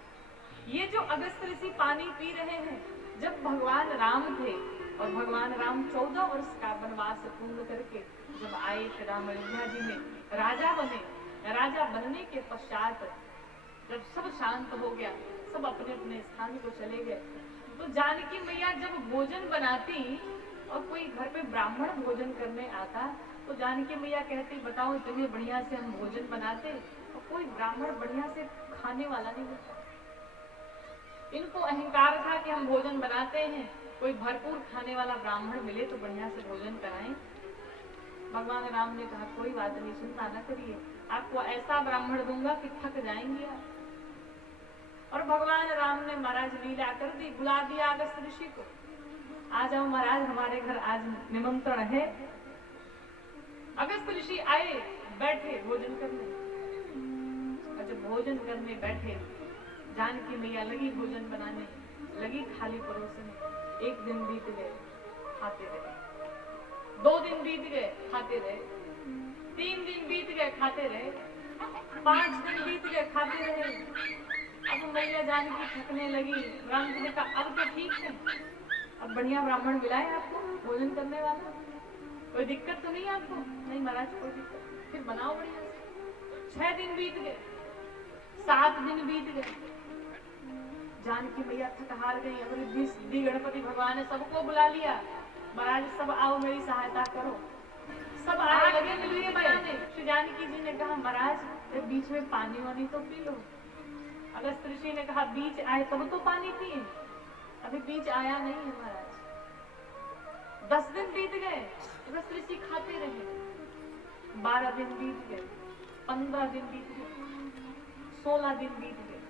ये जो अगस्त ऋषि पानी पी रहे हैं, जब भगवान राम थे और भगवान राम 14 वर्ष का वनवास पूर्ण करके जब आए श्री राम अयोध्या जी में राजा बने, राजा बनने के पश्चात जब सब शांत हो गया, सब अपने अपने स्थान को चले गए, तो जानकी मैया जब भोजन बनाती और कोई घर पे ब्राह्मण भोजन करने आता तो जानकी मैया कहती बताओ इतने बढ़िया से हम भोजन बनाते और कोई ब्राह्मण बढ़िया से खाने वाला नहीं होता। इनको अहंकार था कि हम भोजन बनाते हैं, कोई भरपूर खाने वाला ब्राह्मण मिले तो बढ़िया से भोजन कराएं। भगवान राम ने कहा कोई बात नहीं, चिंता न करिए, आपको ऐसा ब्राह्मण दूंगा कि थक जाएंगे आप। और भगवान राम ने महाराज लीला कर दी, बुला दिया अगस्त ऋषि को, आ जाओ महाराज हमारे घर आज निमंत्रण है। अगस्त ऋषि आए, बैठे भोजन करने, और जब भोजन करने बैठे जानकी मैया लगी भोजन बनाने, लगी थाली परोसने। एक दिन बीत गए, खाते रहे। 2 दिन बीत गए, खाते रहे। 3 दिन बीत गए, खाते रहे। 5 दिन बीत गए, खाते रहे। अब मैया जानकी थकने लगी। राम जी ने कहा अब तो ठीक है, अब बढ़िया ब्राह्मण मिला है आपको भोजन करने वाला, कोई दिक्कत तो नहीं आपको? नहीं महाराज कोई दिक्कत, फिर बनाओ बढ़िया से। 6 दिन बीत गए, 7 दिन बीत गए। जानकी मैया थक हार गई। अगर सिद्धि गणपति भगवान ने सबको बुला लिया, महाराज सब आओ मेरी सहायता करो। सब आने लगे मिलके बनाने। श्री जानकी जी ने कहा महाराज बीच में पानी वानी तो पी लो। अगस्त ऋषि ने कहा बीच आए तब तो पानी पिए, अभी बीच आया नहीं है महाराज। 10 दिन बीत गए, अगस्त ऋषि खाते रहे। 12 दिन बीत गए, 15 दिन बीत गए, 16 दिन बीत गए।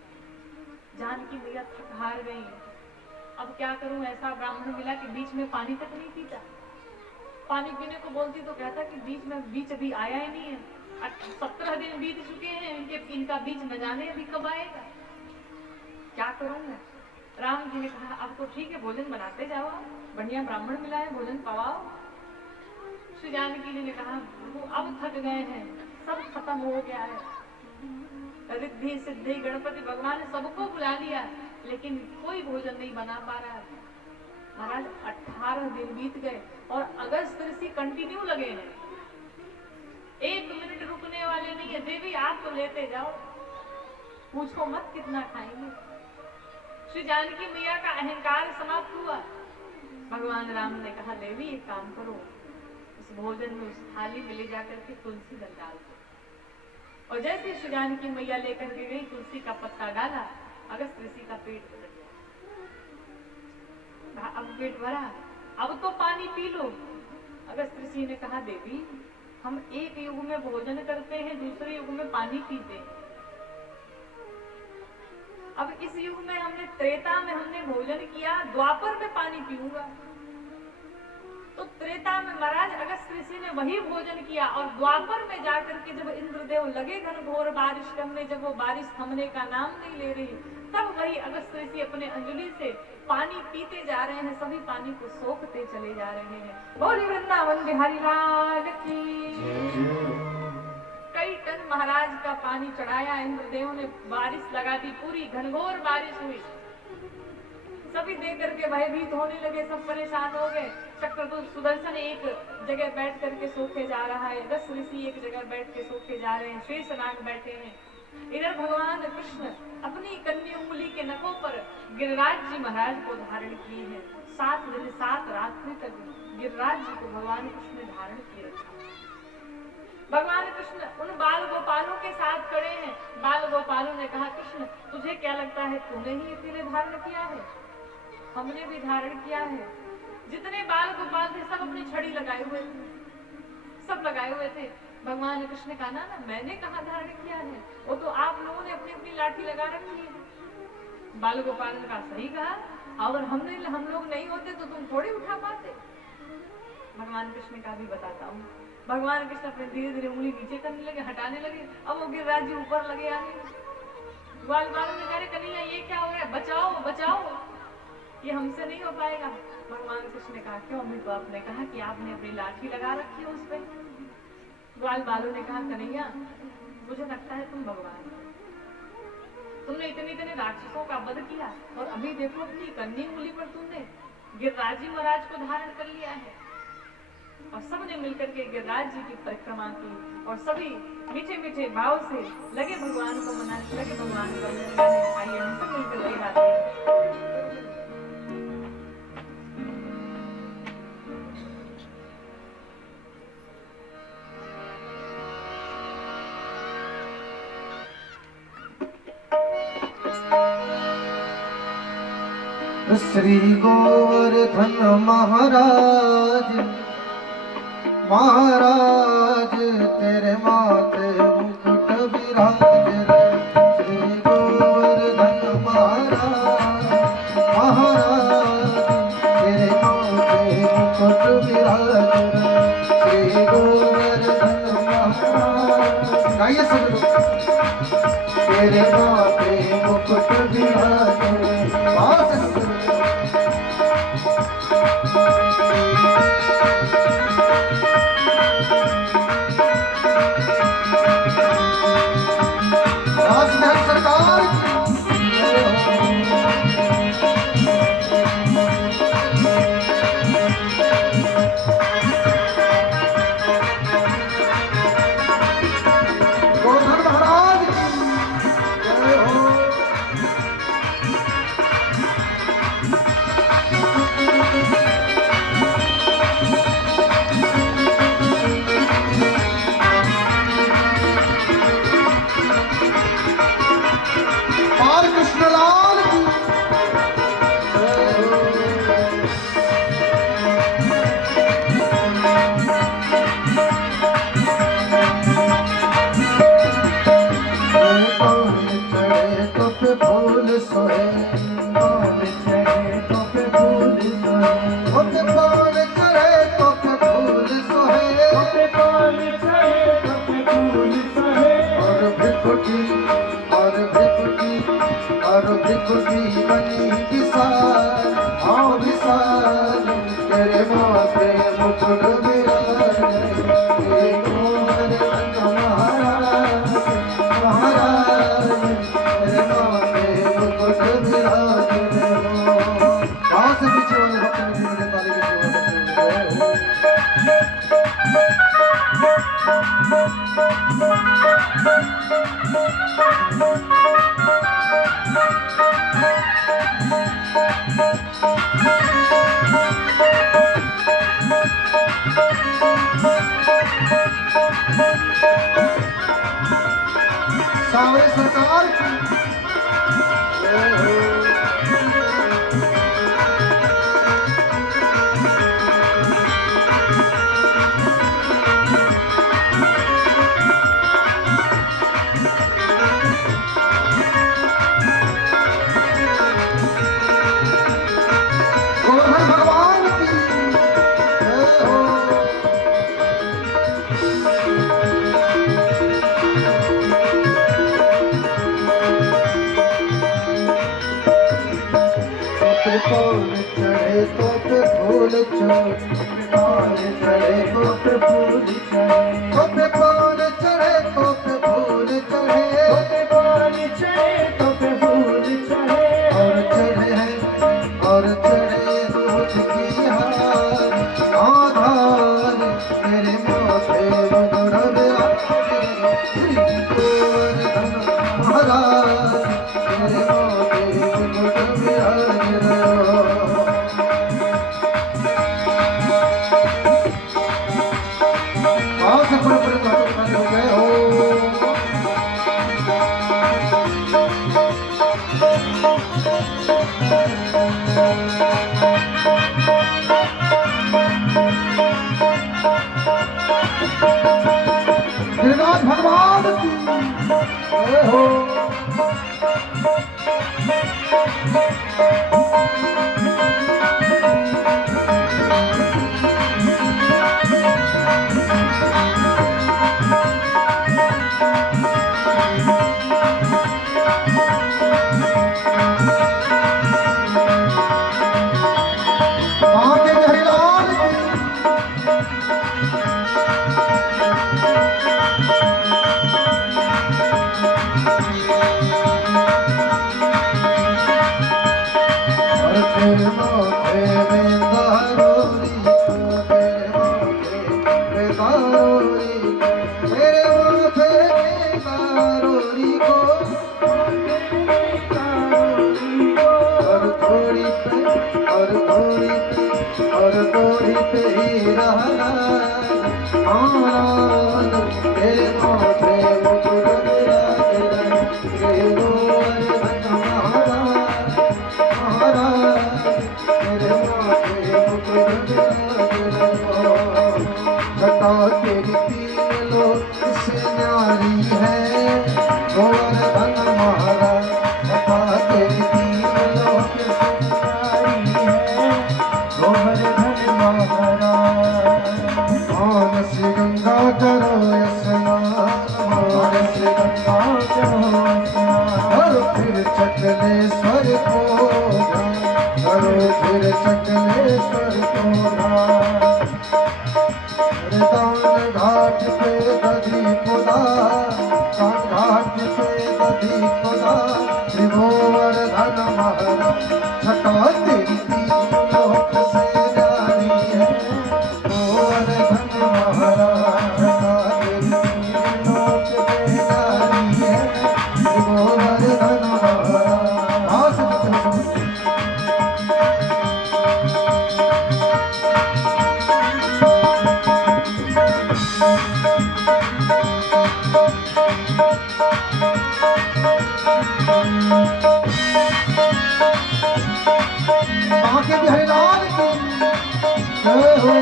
जानकी मैया थक हार गई। अब क्या करूं, ऐसा ब्राह्मण मिला कि बीच में पानी तक नहीं पीता। पानी पीने को बोलती तो कहता कि बीच अभी आया ही नहीं है। 17 दिन बीत चुके हैं, इनका बीच न जाने अभी कब आएगा, क्या करूं मैं? राम जी ने कहा अब तो ठीक है, भोजन बनाते जाओ, बढ़िया ब्राह्मण मिला है, भोजन पवाओ। श्री जानकी जी ने कहा अब थक गए हैं, सब खत्म हो गया है। रिद्धि सिद्धि गणपति भगवान ने सबको बुला लिया, लेकिन कोई भोजन नहीं बना पा रहा है। महाराज 18 दिन बीत गए और अगस्त ऋषि कंटिन्यू लगे हैं, 1 मिनट रुकने वाले नहीं है। देवी आप तो लेते जाओ, पूछो मत कितना खाएंगे। श्री जानकी मैया का अहंकार समाप्त हुआ। भगवान राम ने कहा देवी एक काम करो, उस भोजन में उस थाली में ले जाकर के तुलसी दल डाल दो। और जैसे श्री जानकी मैया लेकर के गई, तुलसी का पत्ता डाला, अगस्त ऋषि का पेट भर गया। अब पेट भरा, अब तो पानी पी लो। अगस्त ऋषि ने कहा देवी हम एक युग में भोजन करते हैं, दूसरे युग में पानी पीते हैं। अब इस युग में हमने त्रेता में हमने भोजन किया, द्वापर में पानी पीऊंगा। तो त्रेता में महाराज अगस्त ऋषि ने वही भोजन किया, और द्वापर में जाकर के जब इंद्रदेव लगे घनघोर बारिश करने, जब वो बारिश थमने का नाम नहीं ले रही, तब वही अगस्त ऋषि अपने अंजलि से पानी पीते जा रहे हैं, सभी पानी को सोखते चले जा रहे हैं। बोले वृंदावन बिहारी लाल की। कई टन महाराज का पानी चढ़ाया इंद्रदेव ने, बारिश लगा दी, पूरी घनघोर बारिश हुई। सभी देख करके भयभीत होने लगे, सब परेशान हो गए। चक्रधर सुदर्शन एक जगह बैठ करके सोखे जा रहा है, अगस्त ऋषि एक जगह बैठ के सोखे जा रहे हैं, शेषनाग बैठे हैं। इधर भगवान कृष्ण अपनी कन्या उंगली के नखों पर गिरिराज जी महाराज को धारण किए हैं। 7 दिन 7 रात्रि तक गिरिराज जी को भगवान कृष्ण ने धारण किए रखा। भगवान कृष्ण उन बाल गोपालों के साथ खड़े हैं। बाल गोपालों ने कहा कृष्ण तुझे क्या लगता है, तूने ही अकेले धारण किया है? हमने भी धारण किया है। जितने बाल गोपाल थे सब अपनी छड़ी लगाए हुए थे, सब लगाए हुए थे। भगवान कृष्ण का ना मैंने कहा धारण किया है, वो तो आप लोगों ने अपनी अपनी लाठी लगा रखी है। बाल गोपाल ने कहा सही कहा, अगर हम लोग नहीं होते तो तुम थोड़ी उठा पाते। भगवान कृष्ण का भी बताता हूँ। भगवान कृष्ण अपने धीरे धीरे उंगली नीचे करने लगे, हटाने लगे। अब वो गिरिराज जी ऊपर लगे आने। ग्वाल बालों ने कहा कन्हैया ये क्या हो गया, बचाओ बचाओ, ये हमसे नहीं हो पाएगा। भगवान कृष्ण ने कहा क्यों? मैं तो आपने कहा कि आपने अपनी लाठी लगा रखी है उस पे। ग्वाल बालों ने कहा कन्हैया मुझे लगता है तुम भगवान हो, तुमने इतने इतने राक्षसों का वध किया और अभी देखो अपनी कन्नी उंगली पर तुमने गिरिराज जी महाराज को धारण कर लिया है। और सबने मिलकर के गिरिराज जी की परिक्रमा की और सभी मीठे मीठे भाव से लगे भगवान को मनाने, लगे भगवान को मनाने। आइए हम सब मिलकर वही गाते हैं। श्री गोवर्धन महाराज महाराज तेरे माथे मुकुट विराज। श्री गोवर्धन महाराज महाराज तेरे माथे मुकुट विराज। श्री गोवर्धन महाराज गाइए सब लोग। तेरे माथे मुकुट विराज। मुकुटी बनी विशाल, हाँ विशाल, तेरे माथे मुकुट विराजे, तेरे कोमल रंग महाराज, महाराज, तेरे माथे मुकुट विराजे हो। कहाँ से पीछे वाले भक्त ने भी मुझे ताली की सेवा करते हुए सावरे सरकार की गोवर्धन भगवान की फूल चढ़े तो पे फूल चढ़े तो पे फूल चढ़े तो पे फूल चढ़े तो पे फूल चढ़े तो पे फूल चढ़े तो पे फूल चढ़े और चढ़े हैं और चढ़े दूध की हार आधार तेरे माथे मुकुट विराजे श्री गोवर्धन महाराज तेरे माथे मुकुट विराजे हो गए हो। गिरिराज भगवान की जय हो। और थोड़ी पे ही रहना तेरे माथे मुकुट विराजे तेरे गोवर्धन महाराज महाराज तेरे माथे मुकुट विराजे घटा तेरी तीन लोक से न्यारी है गोवर्धन महाराज घटा तेरी तीन लोक से न्यारी है गोवर्धन महाराज मानस गंगा करो स्नान मानस गंगा करो स्नान करो फिर चकलेश्वर को करो फिर चकलेश्वर को दान घाट पे दधी खुदा दान घाट पे दधी खुदा श्री गोवर्धन महाराज छटा तेरी तीन लोक से न्यारी है गोवर्धन महाराज छटा तेरी तीन लोक से न्यारी है गोवर्धन महाराज आके बिहारी लाल की जय हो।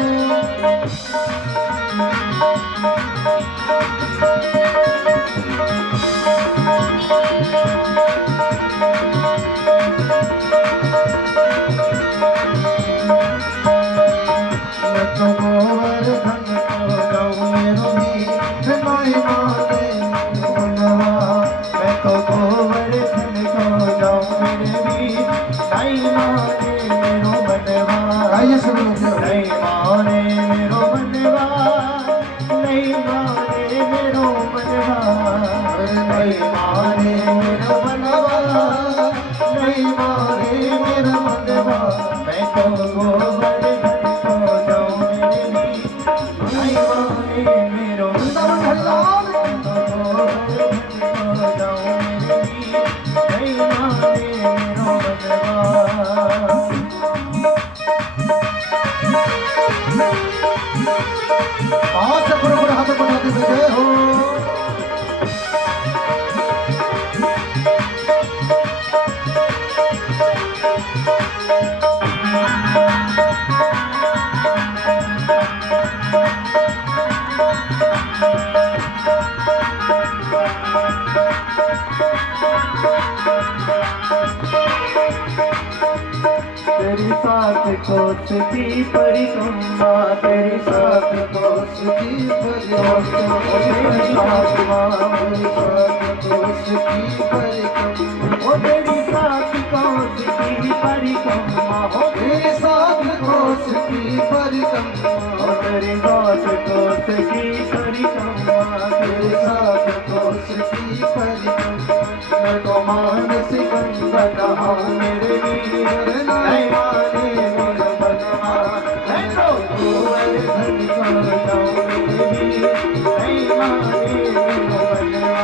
मैं तो गोवर्धन को गाऊं मेरी महिमा दे गुणवा मैं तो गोवर्धन को गाऊं मेरे नहीं माने मेरो मनवा, नहीं माने मेरो मनवा, नहीं माने मेरो मनवा, नहीं माने मेरा मनवा। मैं तो गोबर धन को जाऊं मेरे लिए, नहीं माने मेरो मनवा, मैं तो गोबर धन को जाऊं मेरे लिए, नहीं माने मेरो मनवा। हाथ से पूरे पूरे हाथ बढ़ाते हुए जय हो। तेरी साथ कोस की परिक्रमा, तेरी साथ कोस की परिक्रमा, तेरी साथ कोस की परिक्रमा, ओ तेरी साथ कोस की परिक्रमा, ओ तेरे साथ कोस की परिक्रमा, तेरी साथ कोस की परिक्रमा, तेरे साथ कोस की परिक्रमा। मैं तो मानस गंगा कहा मेरे वीर, नहीं माने मेरा बनवा, मैं तो गोबर धन को जाऊं मेरे वीर, नहीं माने मेरा बनवा।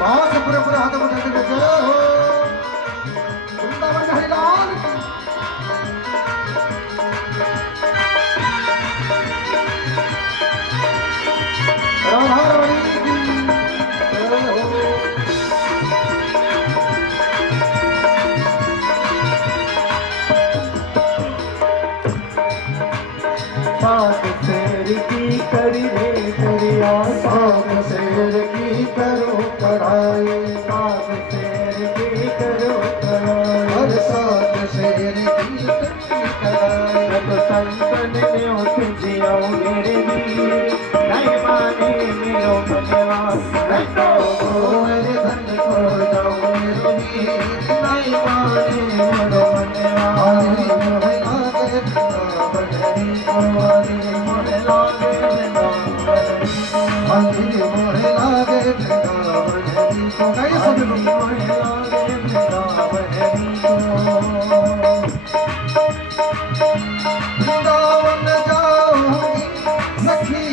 हाथ से पूरे पूरे हाथ बढ़ाते हुए जय हो। वृंदावन बिहारी लाल की। राधा रानी की जय हो। सात शेर की करी रे करिया, सात शेर की करो कढ़ाई, सात शेर की करो करो, हर सात शेर की कढ़ाई। जब संतन ने उठ जियाओ मेरे वीर, नहीं माने मेरो बनवा, मैं तो गोबर धन को जाऊं मेरे वीर, नहीं माने मेरो बनवा। हरि मोहे लागे वृंदावन को, हरि मोहे लागे वृंदावन को, हरि मोहे लागे वृंदावन को। गाइए सभी लोग। मोहे लागे वृंदावन को। वृंदावन जाऊंगी सखी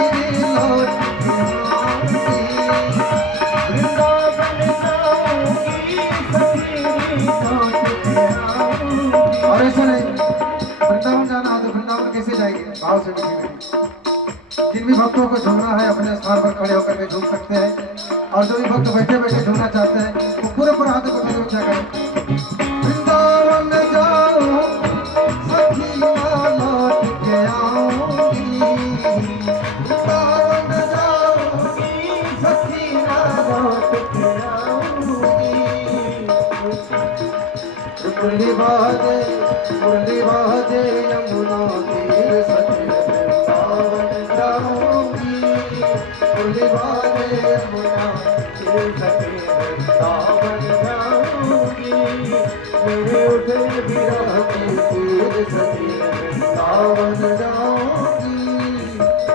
लौट के आऊंगी। वृंदावन जाऊंगी सखी लौट के आऊंगी। और ऐसा नहीं, वृंदावन जाना है तो वृंदावन कैसे जाएंगे? भाव से लिखेंगे। जिन भी भक्तों को झूमना है अपने स्थान पर खड़े होकर के झूम सकते हैं, और जो भी भक्त बैठे बैठे झूमना चाहते हैं वो पूरे पूरे हाथ को उठा करें। वृंदावन जाऊं सखी लौट के आऊंगी, वृंदावन जाऊंगी सखी लौट के आऊंगी। मुरली बाजे यमुना तीर सखी वृंदावन जाऊंगी, मुरली बाजे यमुना तीर सखी वृंदावन जाऊंगी। मेरे उठे विरह की तीर सखी वृंदावन जाऊंगी।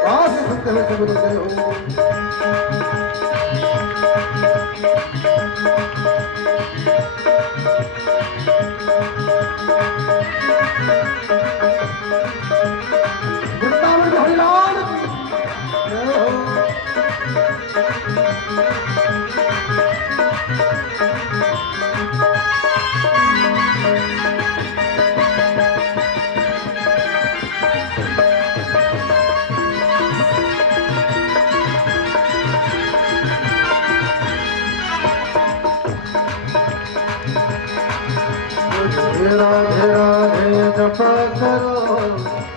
आज सुनते हुए सब जय हो। वृंदावन बिहारी लाल की जय हो। राधे राधे जपा करो,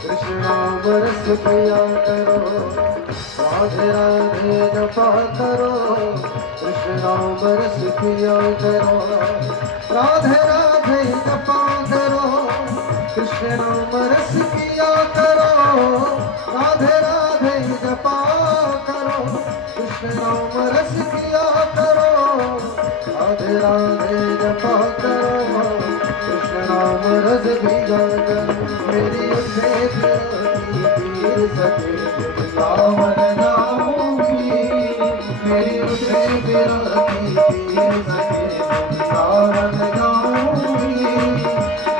कृष्ण नाम रस पिया करो। राधे राधे जपा करो, कृष्ण नाम रस पिया करो। राधे राधे जपा करो, कृष्ण नाम रस पिया करो। राधे राधे जपा करो, कृष्ण नाम रस पिया करो। राधे राधे जपा करो, कृष्ण नाम रस पिया करो। मेरी उठे पीर सके वृंदावन जाऊंगी, मेरी उठे पीर सके वृंदावन जाऊंगी,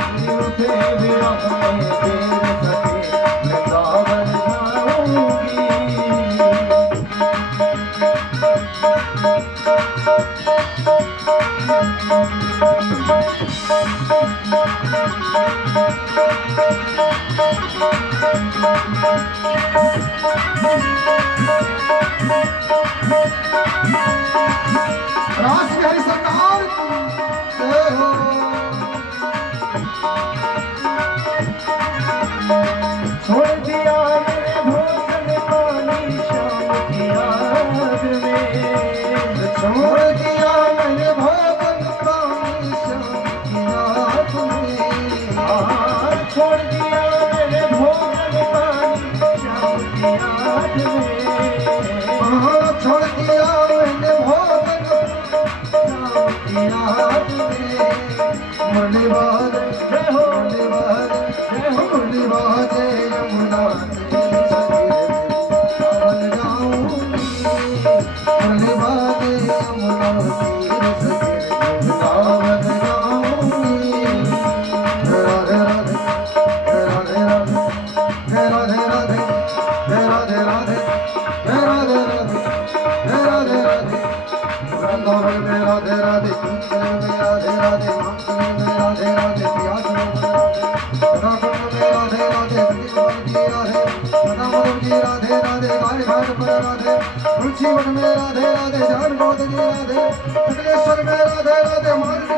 मेरी उठे पीर सके वृंदावन जाऊंगी। रास बिहारी सरकार की जय हो। छोड़ दिया मेरे भोजन पानी शाम की याद में, छोड़ दिया मैंने भोजन पानी शाम की याद में। छोड़ दिया मैंने भोजन पानी शाम की याद में, छोड़ दिया मैंने भोजन शाम की याद में। मुरलीबाज जय हो, मुरलीबाज जय हो, मुरलीबाज यमुना तेरे सजीव वृंदावन जाऊंगी, मुरलीबाज यमुना तेरे सजीव वृंदावन जाऊंगी। राधे राधे राधे राधे राधे राधे राधे राधे राधे राधे राधे वृंदावन में राधे राधे, कीर्तन में राधे राधे, मांगने में राधे राधे, प्यास में राधे, सदाकुंड में राधे राधे, श्रीमान की राधे, सदा मधुर की राधे राधे, गाय घाट पर राधे, तुलसी वन में राधे राधे, जान गोद की राधे, सकलेश्वर में राधे राधे, मार्ग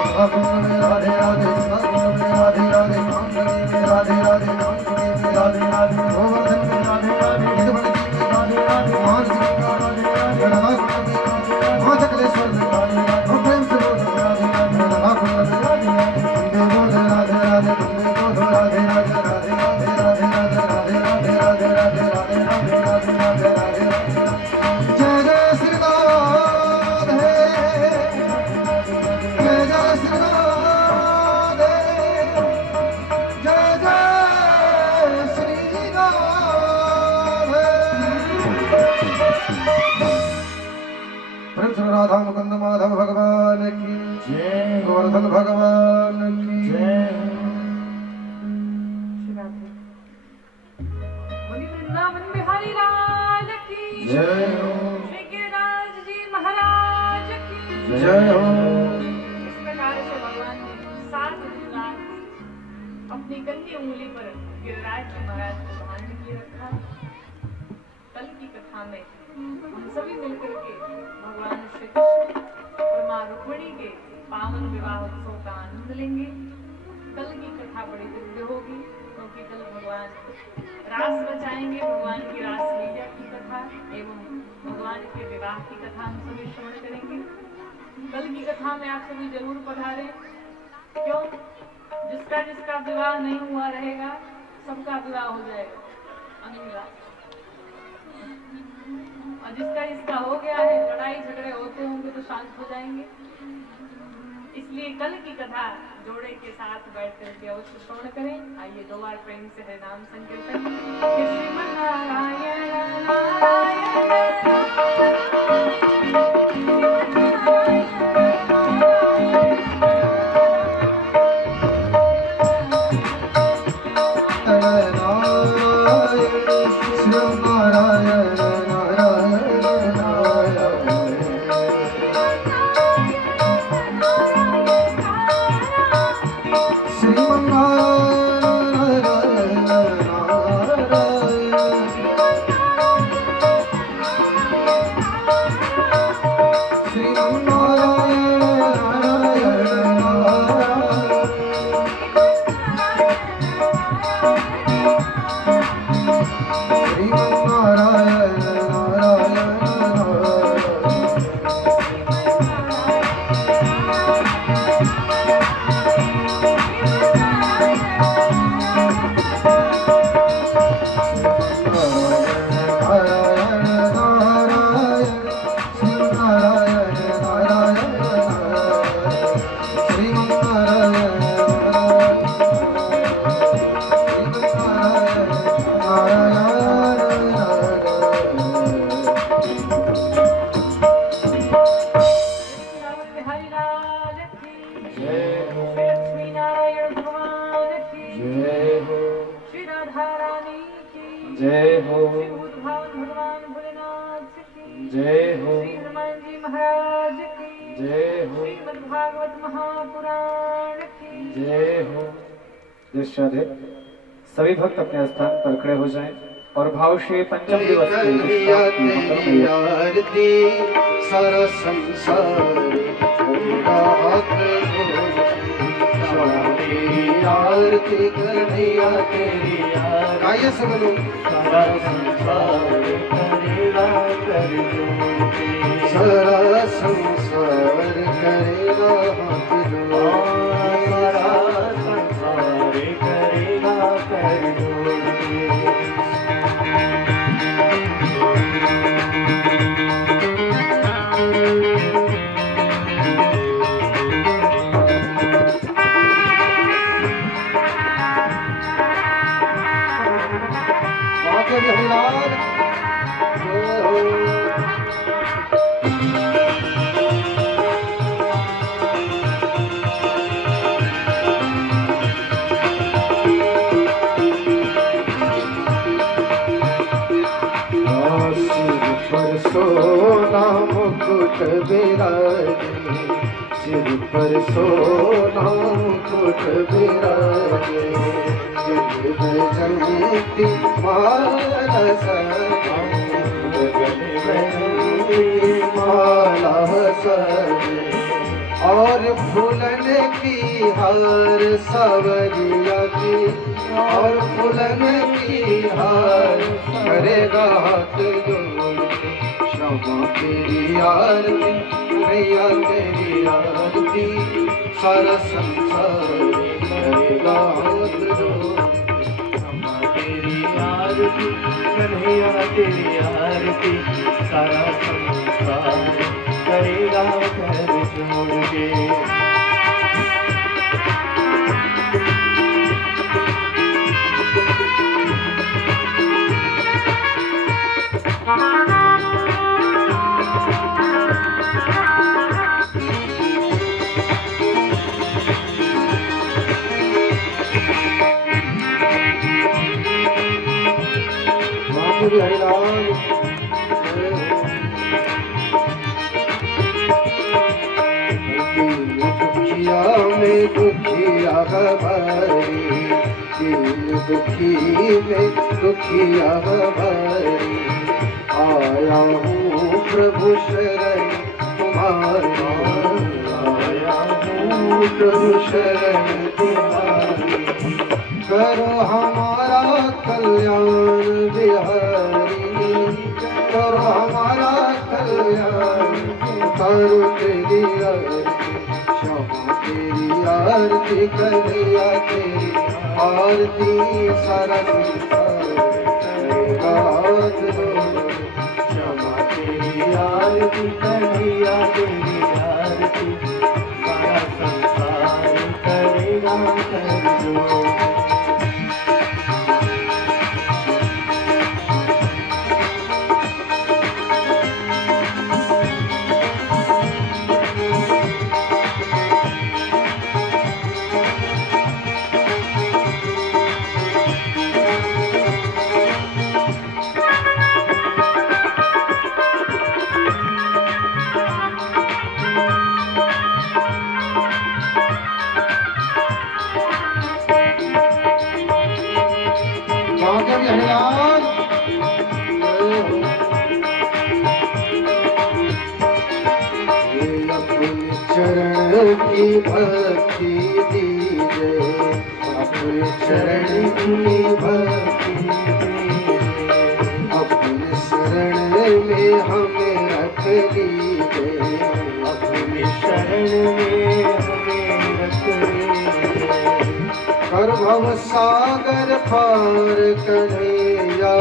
सदाकुंड में राधे राधे, सदाकुंड में राधे राधे, मांगने में राधे राधे, मांगने में राधे राधे, गोवर्धन में राधे राधे, गिरवंती में राधे राधे, मार्ग में राधे राधे, सदाकुंड में मां सकलेश्वर में राधे राधे, प्रेम से बोल राधे राधे, सदाकुंड में राधे राधे, तुमने बोल राधे राधे, तुमने बोल राधे राधे, राधे राधे राधे राधे राधे राधे राधे राधे राधे राधे राधे राधे राधे। जय जय श्री राधे, जय जय श्री राधे, जय जय श्री राधे। प्रेम से राधा मुकुंद माधव भगवान की जय, गोवर्धन भगवान की जय। बोली वृंदावन बिहारी लाल की जय हो, श्री गिरिराज जी महाराज की जय हो। इस प्रकार से भगवान ने 7 दिन रात अपनी कंधी उंगली पर गिरिराज जी महाराज को धारण किए रखा। कल की कथा में हम सभी मिलकर के भगवान श्री कृष्ण और मां रुक्मिणी के पावन विवाह उत्सव का आनंद लेंगे। कल की कथा बड़ी दिव्य होगी, क्योंकि कल भगवान रास रचाएंगे, भगवान की रास लीला की कथा एवं भगवान के विवाह की कथा हम सभी श्रवण करेंगे। कल की कथा में आप सभी जरूर पधारें। क्यों? जिसका जिसका विवाह नहीं हुआ रहेगा सबका विवाह हो जाएगा अनिला, और जिसका जिसका हो गया है, लड़ाई झगड़े होते होंगे तो शांत हो जाएंगे। इसलिए कल की कथा जोड़े के साथ बैठ करके अवश्य श्रवण करें। आइए 2 बार प्रेम से है नाम संकीर्तन। श्रीमन्नारायण नारायण नारायण जय हो श्री हनुमान जी महाराज की जय हो श्रीमद् भागवत महापुराण की जय हो। जय श्रद्धे सभी भक्त अपने स्थान पर खड़े हो जाएं और भाव से पंचम दिवस के कन्हैया विश्राम की मंगल तेरी में आरती सारा संसार रात तेरी आरती कन्हैया तेरी आरती गाइए सब लोग सारा संसार करेगा कर जोड़ सारा संसार करेगा हाथ जोड़ सारा संसार करेगा कर जोड़ बाके बिहारीलाल सिर पर सोना मुकुट विराजे सिर पर सोना मुकुट विराजे जग जयंती माला सजाई माला सजाई और फूलन की हार सवरिया की और फूलन की हार करेगा हाथ जोड़ क्षमा तेरी आरती मैया तेरी आरती सारा संसार करेगा हाथ जोड़ क्षमा तेरी आरती कन्हैया तेरी आरती सारा संसार करेगा कर जोड़ के बाके बिहारीलाल दुखिया में दुखिया हमारी दिल दुखी में दुखिया हमारी आया हूँ प्रभु शरण तुम्हारा आया हूँ प्रभु शरण तुम्हारी करो हमारा कल्याण बिहारी करो हमारा कल्याण करो तेरी आरती क्षमा तेरी आरती कन्हैया तेरी आरती सारा संसार करेगा हाथ जोड़ क्षमा तेरी आरती कन्हैया तेरी आरती सारा संसार करेगा कर जोड़ बाके बिहारीलाल अपने चरण की भक्ति दीजे अपने चरण की भक्ति दीजे अपने शरण में हमें रख लीजे अपने शरण में हमें रख लीजे कर भव सागर पार कन्हैया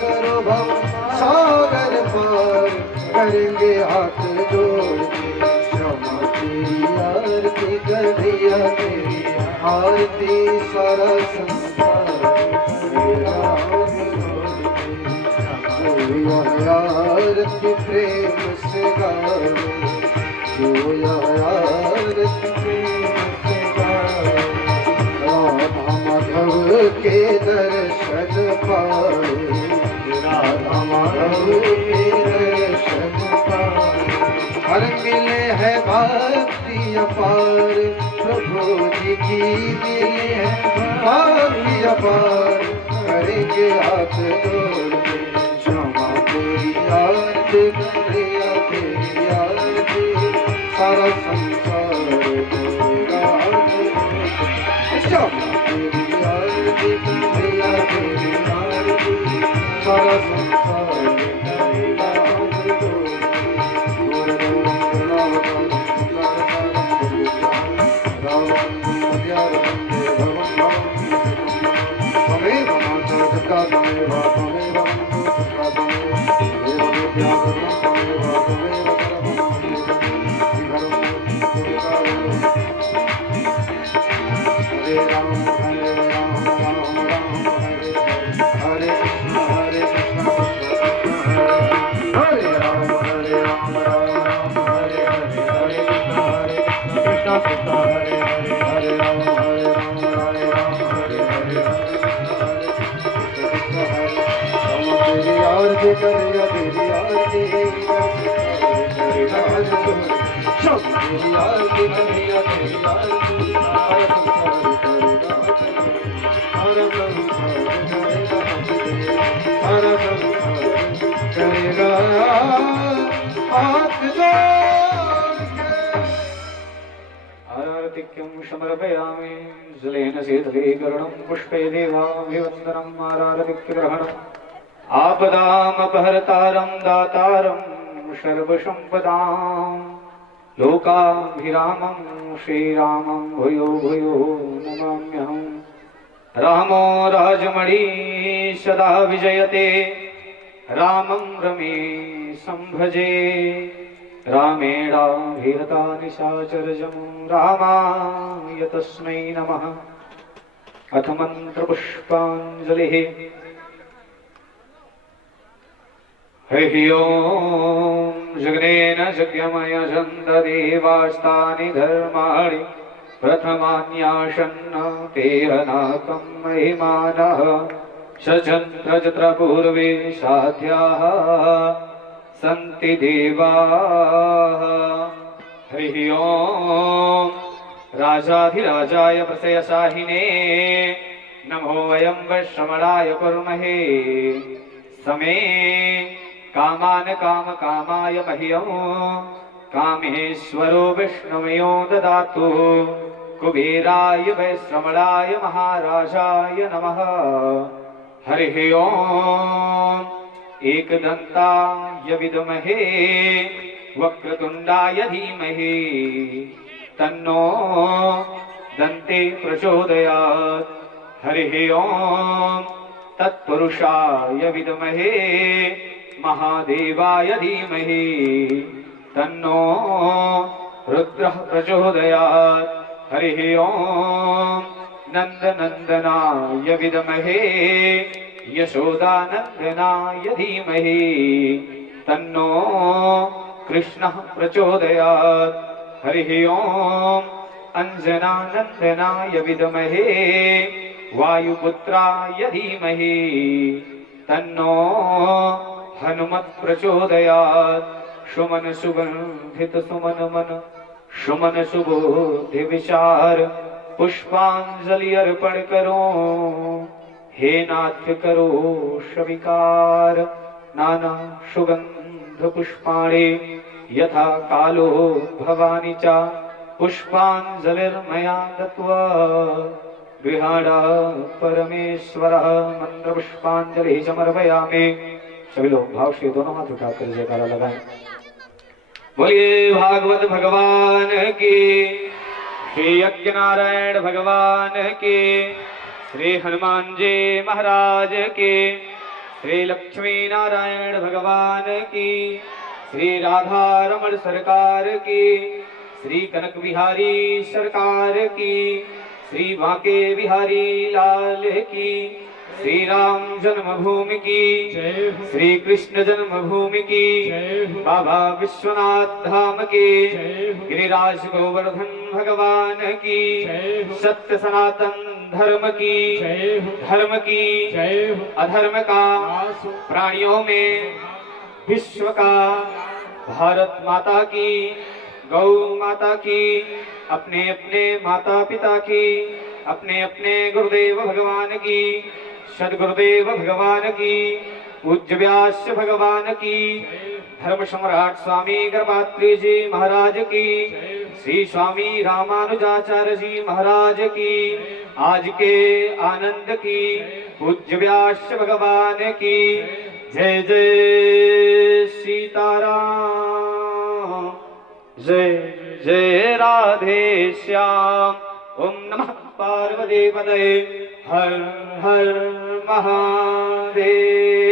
करो भव सागर पार करेंगे हाथ जोड़ के क्षमा तेरी आरती कन्हैया तेरी आरती सारा संसार करेगा हाथ जोड़ के जो यह आरती प्रेम से गावे जो यह आरती प्रेम से गावे राधा माधव के दर्शन पाए राधा माधव के दर्शन हर मिले है भक्ति अपार, प्रभु जी की मिले है भक्ति अपार। करेंगे हाथ जोड़ के क्षमा तेरी आरती, प्रिया तेरी आरती, सारा संसार तेरा क्षमा तेरी आरती, प्रिया तेरी आरती, सारा संसार तेरा आरातिक्यं समर्पयामि जलेन शीतलीकरणं पुष्पे देवाभिवन्दनम् आरातिक्यग्रहणम् आपदामपहर्तारं दातारं सर्वसम्पदां लोकाभिरामं श्रीरामं भूयो भूयो नमाम्यहम्। रामो राजमणि सदा विजयते, रामं रमेशं भजे, रामेणाभिहता निशाचरजं रामाय तस्मै नमः। अथ मन्त्रपुष्पाञ्जलिः। हरिः ओं जगनेन जज्ञमयजन्त देवास्तानि धर्माणि प्रथमान्यासन्न तेरनाकं महिमानः सजन्त्र जत्र पूर्वे साध्याः सन्ति देवाः। हरिः ओं राजाधिराजाय प्रसयशाहिने नमो वयं वैश्रमणाय कुर्महे समे कामान काम कामाय मह्यं कामेश्वरो विष्णुमयो ददातु कुबेराय वैश्रमणाय महाराजाय नमः। हरिः ओं एकदन्ताय विद्महे वक्रतुण्डाय धीमहि तन्नो दन्ते प्रचोदयात्। हरिः ओं तत्पुरुषाय विद्महे महादेवाय धीमहि तन्नो रुद्रः प्रचोदयात्। हरिः ओं नन्दनन्दनाय विद्महे यशोदानन्दनाय धीमहि तन्नो कृष्णः प्रचोदयात्। हरिः ओं अंजनानन्दनाय विद्महे वायुपुत्राय धीमहि तन्नो हनुमत् प्रचोदयात्। सुमन सुगन्धित सुमन मन सुमन सुबोधि विचार पुष्पांजलि अर्पण करो हे नाथ करो स्वीकार। नाना सुगंध पुष्पाणि यथा कालो भवानी च पुष्पांजलिर्मया दत्वा गृहाणा परमेश्वरः। मंत्र पुष्पांजलि समर्पयामि। सभी लोग भाव से दोनों हाथ उठाकर जयकारा लगाएं। बोलिए भागवत भगवान की, श्री यज्ञ नारायण भगवान की, श्री हनुमान जी महाराज की, श्री लक्ष्मी नारायण भगवान की, श्री राधा रमण सरकार की, श्री कनक बिहारी सरकार की, श्री बांके बिहारी लाल की, श्री राम जन्मभूमि की, श्री कृष्ण जन्मभूमि की, बाबा विश्वनाथ धाम की, गिरिराज गोवर्धन भगवान की, सत्य सनातन धर्म की, अधर्म का प्राणियों में विश्व का भारत माता की, गौ माता की, अपने अपने माता पिता की, अपने अपने गुरुदेव भगवान की, सदगुरुदेव भगवान की, पूज्य व्यास भगवान की, धर्म सम्राट स्वामी गर्भात्री जी महाराज की, श्री स्वामी रामानुजाचार्य जी महाराज की, आज के आनंद की, पूज्य व्यास भगवान की। जय जय सीताराम, जय जय राधे श्याम। ओम नमः पार्वती पतये, हर हर महादेव।